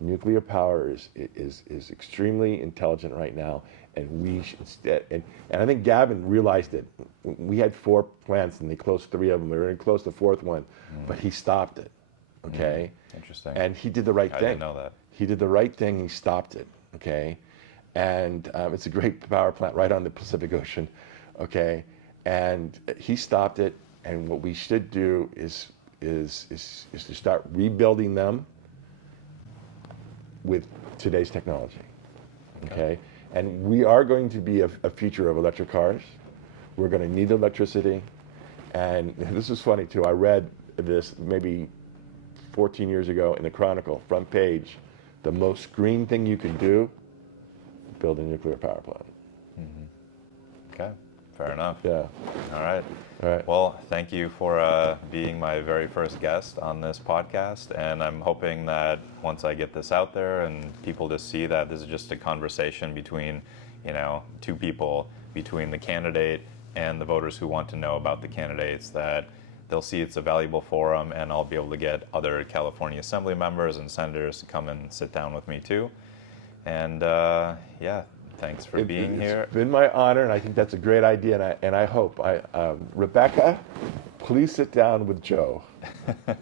Nuclear power is extremely intelligent right now, and we should and I think Gavin realized it. We had 4 plants, and they closed 3 of them. They were going to close the 4th one, but he stopped it. Okay. Interesting. And he did the right thing. I didn't know that. He did the right thing. He stopped it. Okay. And it's a great power plant right on the Pacific Ocean. Okay. And he stopped it. And what we should do is to start rebuilding them with today's technology. Okay. And we are going to be a future of electric cars. We're going to need electricity. And this is funny too. I read this maybe 14 years ago in the Chronicle, front page, the most green thing you can do, build a nuclear power plant. Okay, fair enough. Yeah. All right. All right. Well, thank you for being my very first guest on this podcast. And I'm hoping that once I get this out there and people just see that this is just a conversation between, 2 people, between the candidate and the voters who want to know about the candidates, that they'll see it's a valuable forum, and I'll be able to get other California Assembly members and senators to come and sit down with me too. And thanks for being here. It's been my honor, and I think that's a great idea. And I hope Rebecca, please sit down with Joe.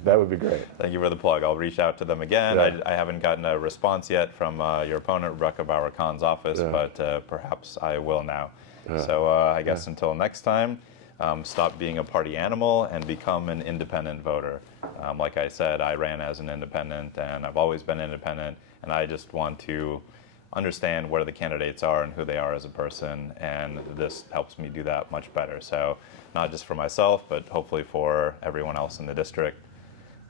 That would be great. Thank you for the plug. I'll reach out to them again. Yeah. I haven't gotten a response yet from your opponent, Rebecca Bauer-Kahan's office, Yeah. but perhaps I will now. Yeah. So I guess until next time, stop being a party animal and become an independent voter. Like I said, I ran as an independent, and I've always been independent, and I just want to understand where the candidates are and who they are as a person, and this helps me do that much better. So not just for myself, but hopefully for everyone else in the district.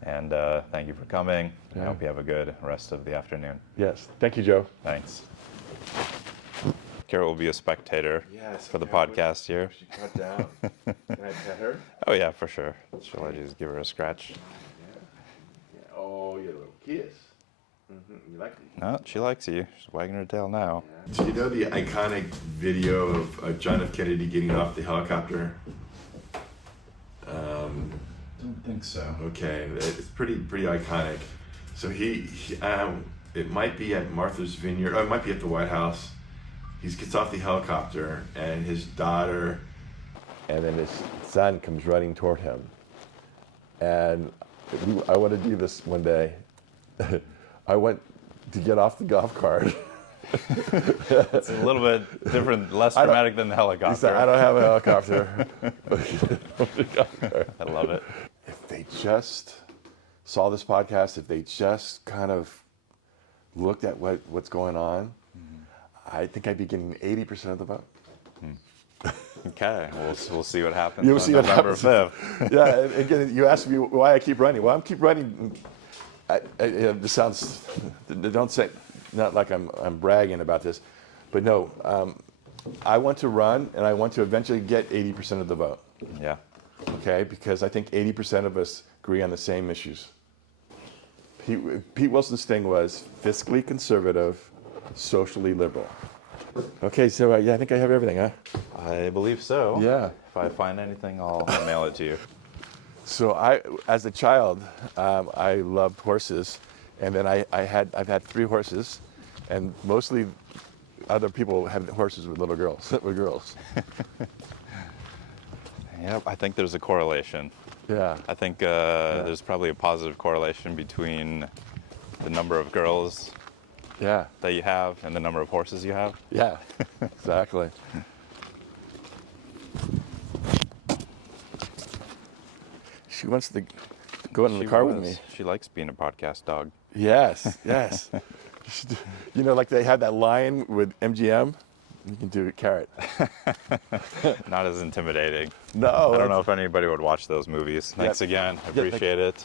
And thank you for coming. Yeah. I hope you have a good rest of the afternoon. Yes. Thank you, Joe. Thanks. Kara will be a spectator for the podcast here. She cut down. Can I pet her? Oh yeah, for sure. Shall I just give her a scratch? Yeah. Oh, you little kiss. You like it? No, she likes you. She's wagging her tail now. Do you know the iconic video of John F. Kennedy getting off the helicopter? Don't think so. Okay, it's pretty iconic. So he it might be at Martha's Vineyard, or it might be at the White House. He gets off the helicopter, and his daughter, and then his son comes running toward him. And I want to do this one day. I went to get off the golf cart. It's a little bit different, less dramatic than the He helicopter. said, I don't have a helicopter. I love it. If they just saw this podcast, if they just kind of looked at what's going on, I think I'd be getting 80% of the vote. Okay, we'll see what happens. You'll on see what November happens. 5th. Yeah, and again, you asked me why I keep running. Well, I keep running. This sounds, don't say, not like I'm bragging about this, but no, I want to run, and I want to eventually get 80% of the vote. Yeah. Okay, because I think 80% of us agree on the same issues. Pete Wilson's thing was fiscally conservative, socially liberal. Okay, so I think I have everything, huh? I believe so. Yeah. If I find anything, I'll mail it to you. So as a child, I loved horses, and then I've had 3 horses, and mostly other people have horses with little girls, with girls. Yep, I think there's a correlation. Yeah. I think there's probably a positive correlation between the number of girls Yeah. that you have and the number of horses you have. Yeah. Exactly. She wants to go in the car with me. She likes being a podcast dog. Yes. Yes. You know, like they had that lion with MGM. You can do a carrot. Not as intimidating. No. I don't know if anybody would watch those movies. Thanks again. I Yeah, appreciate it.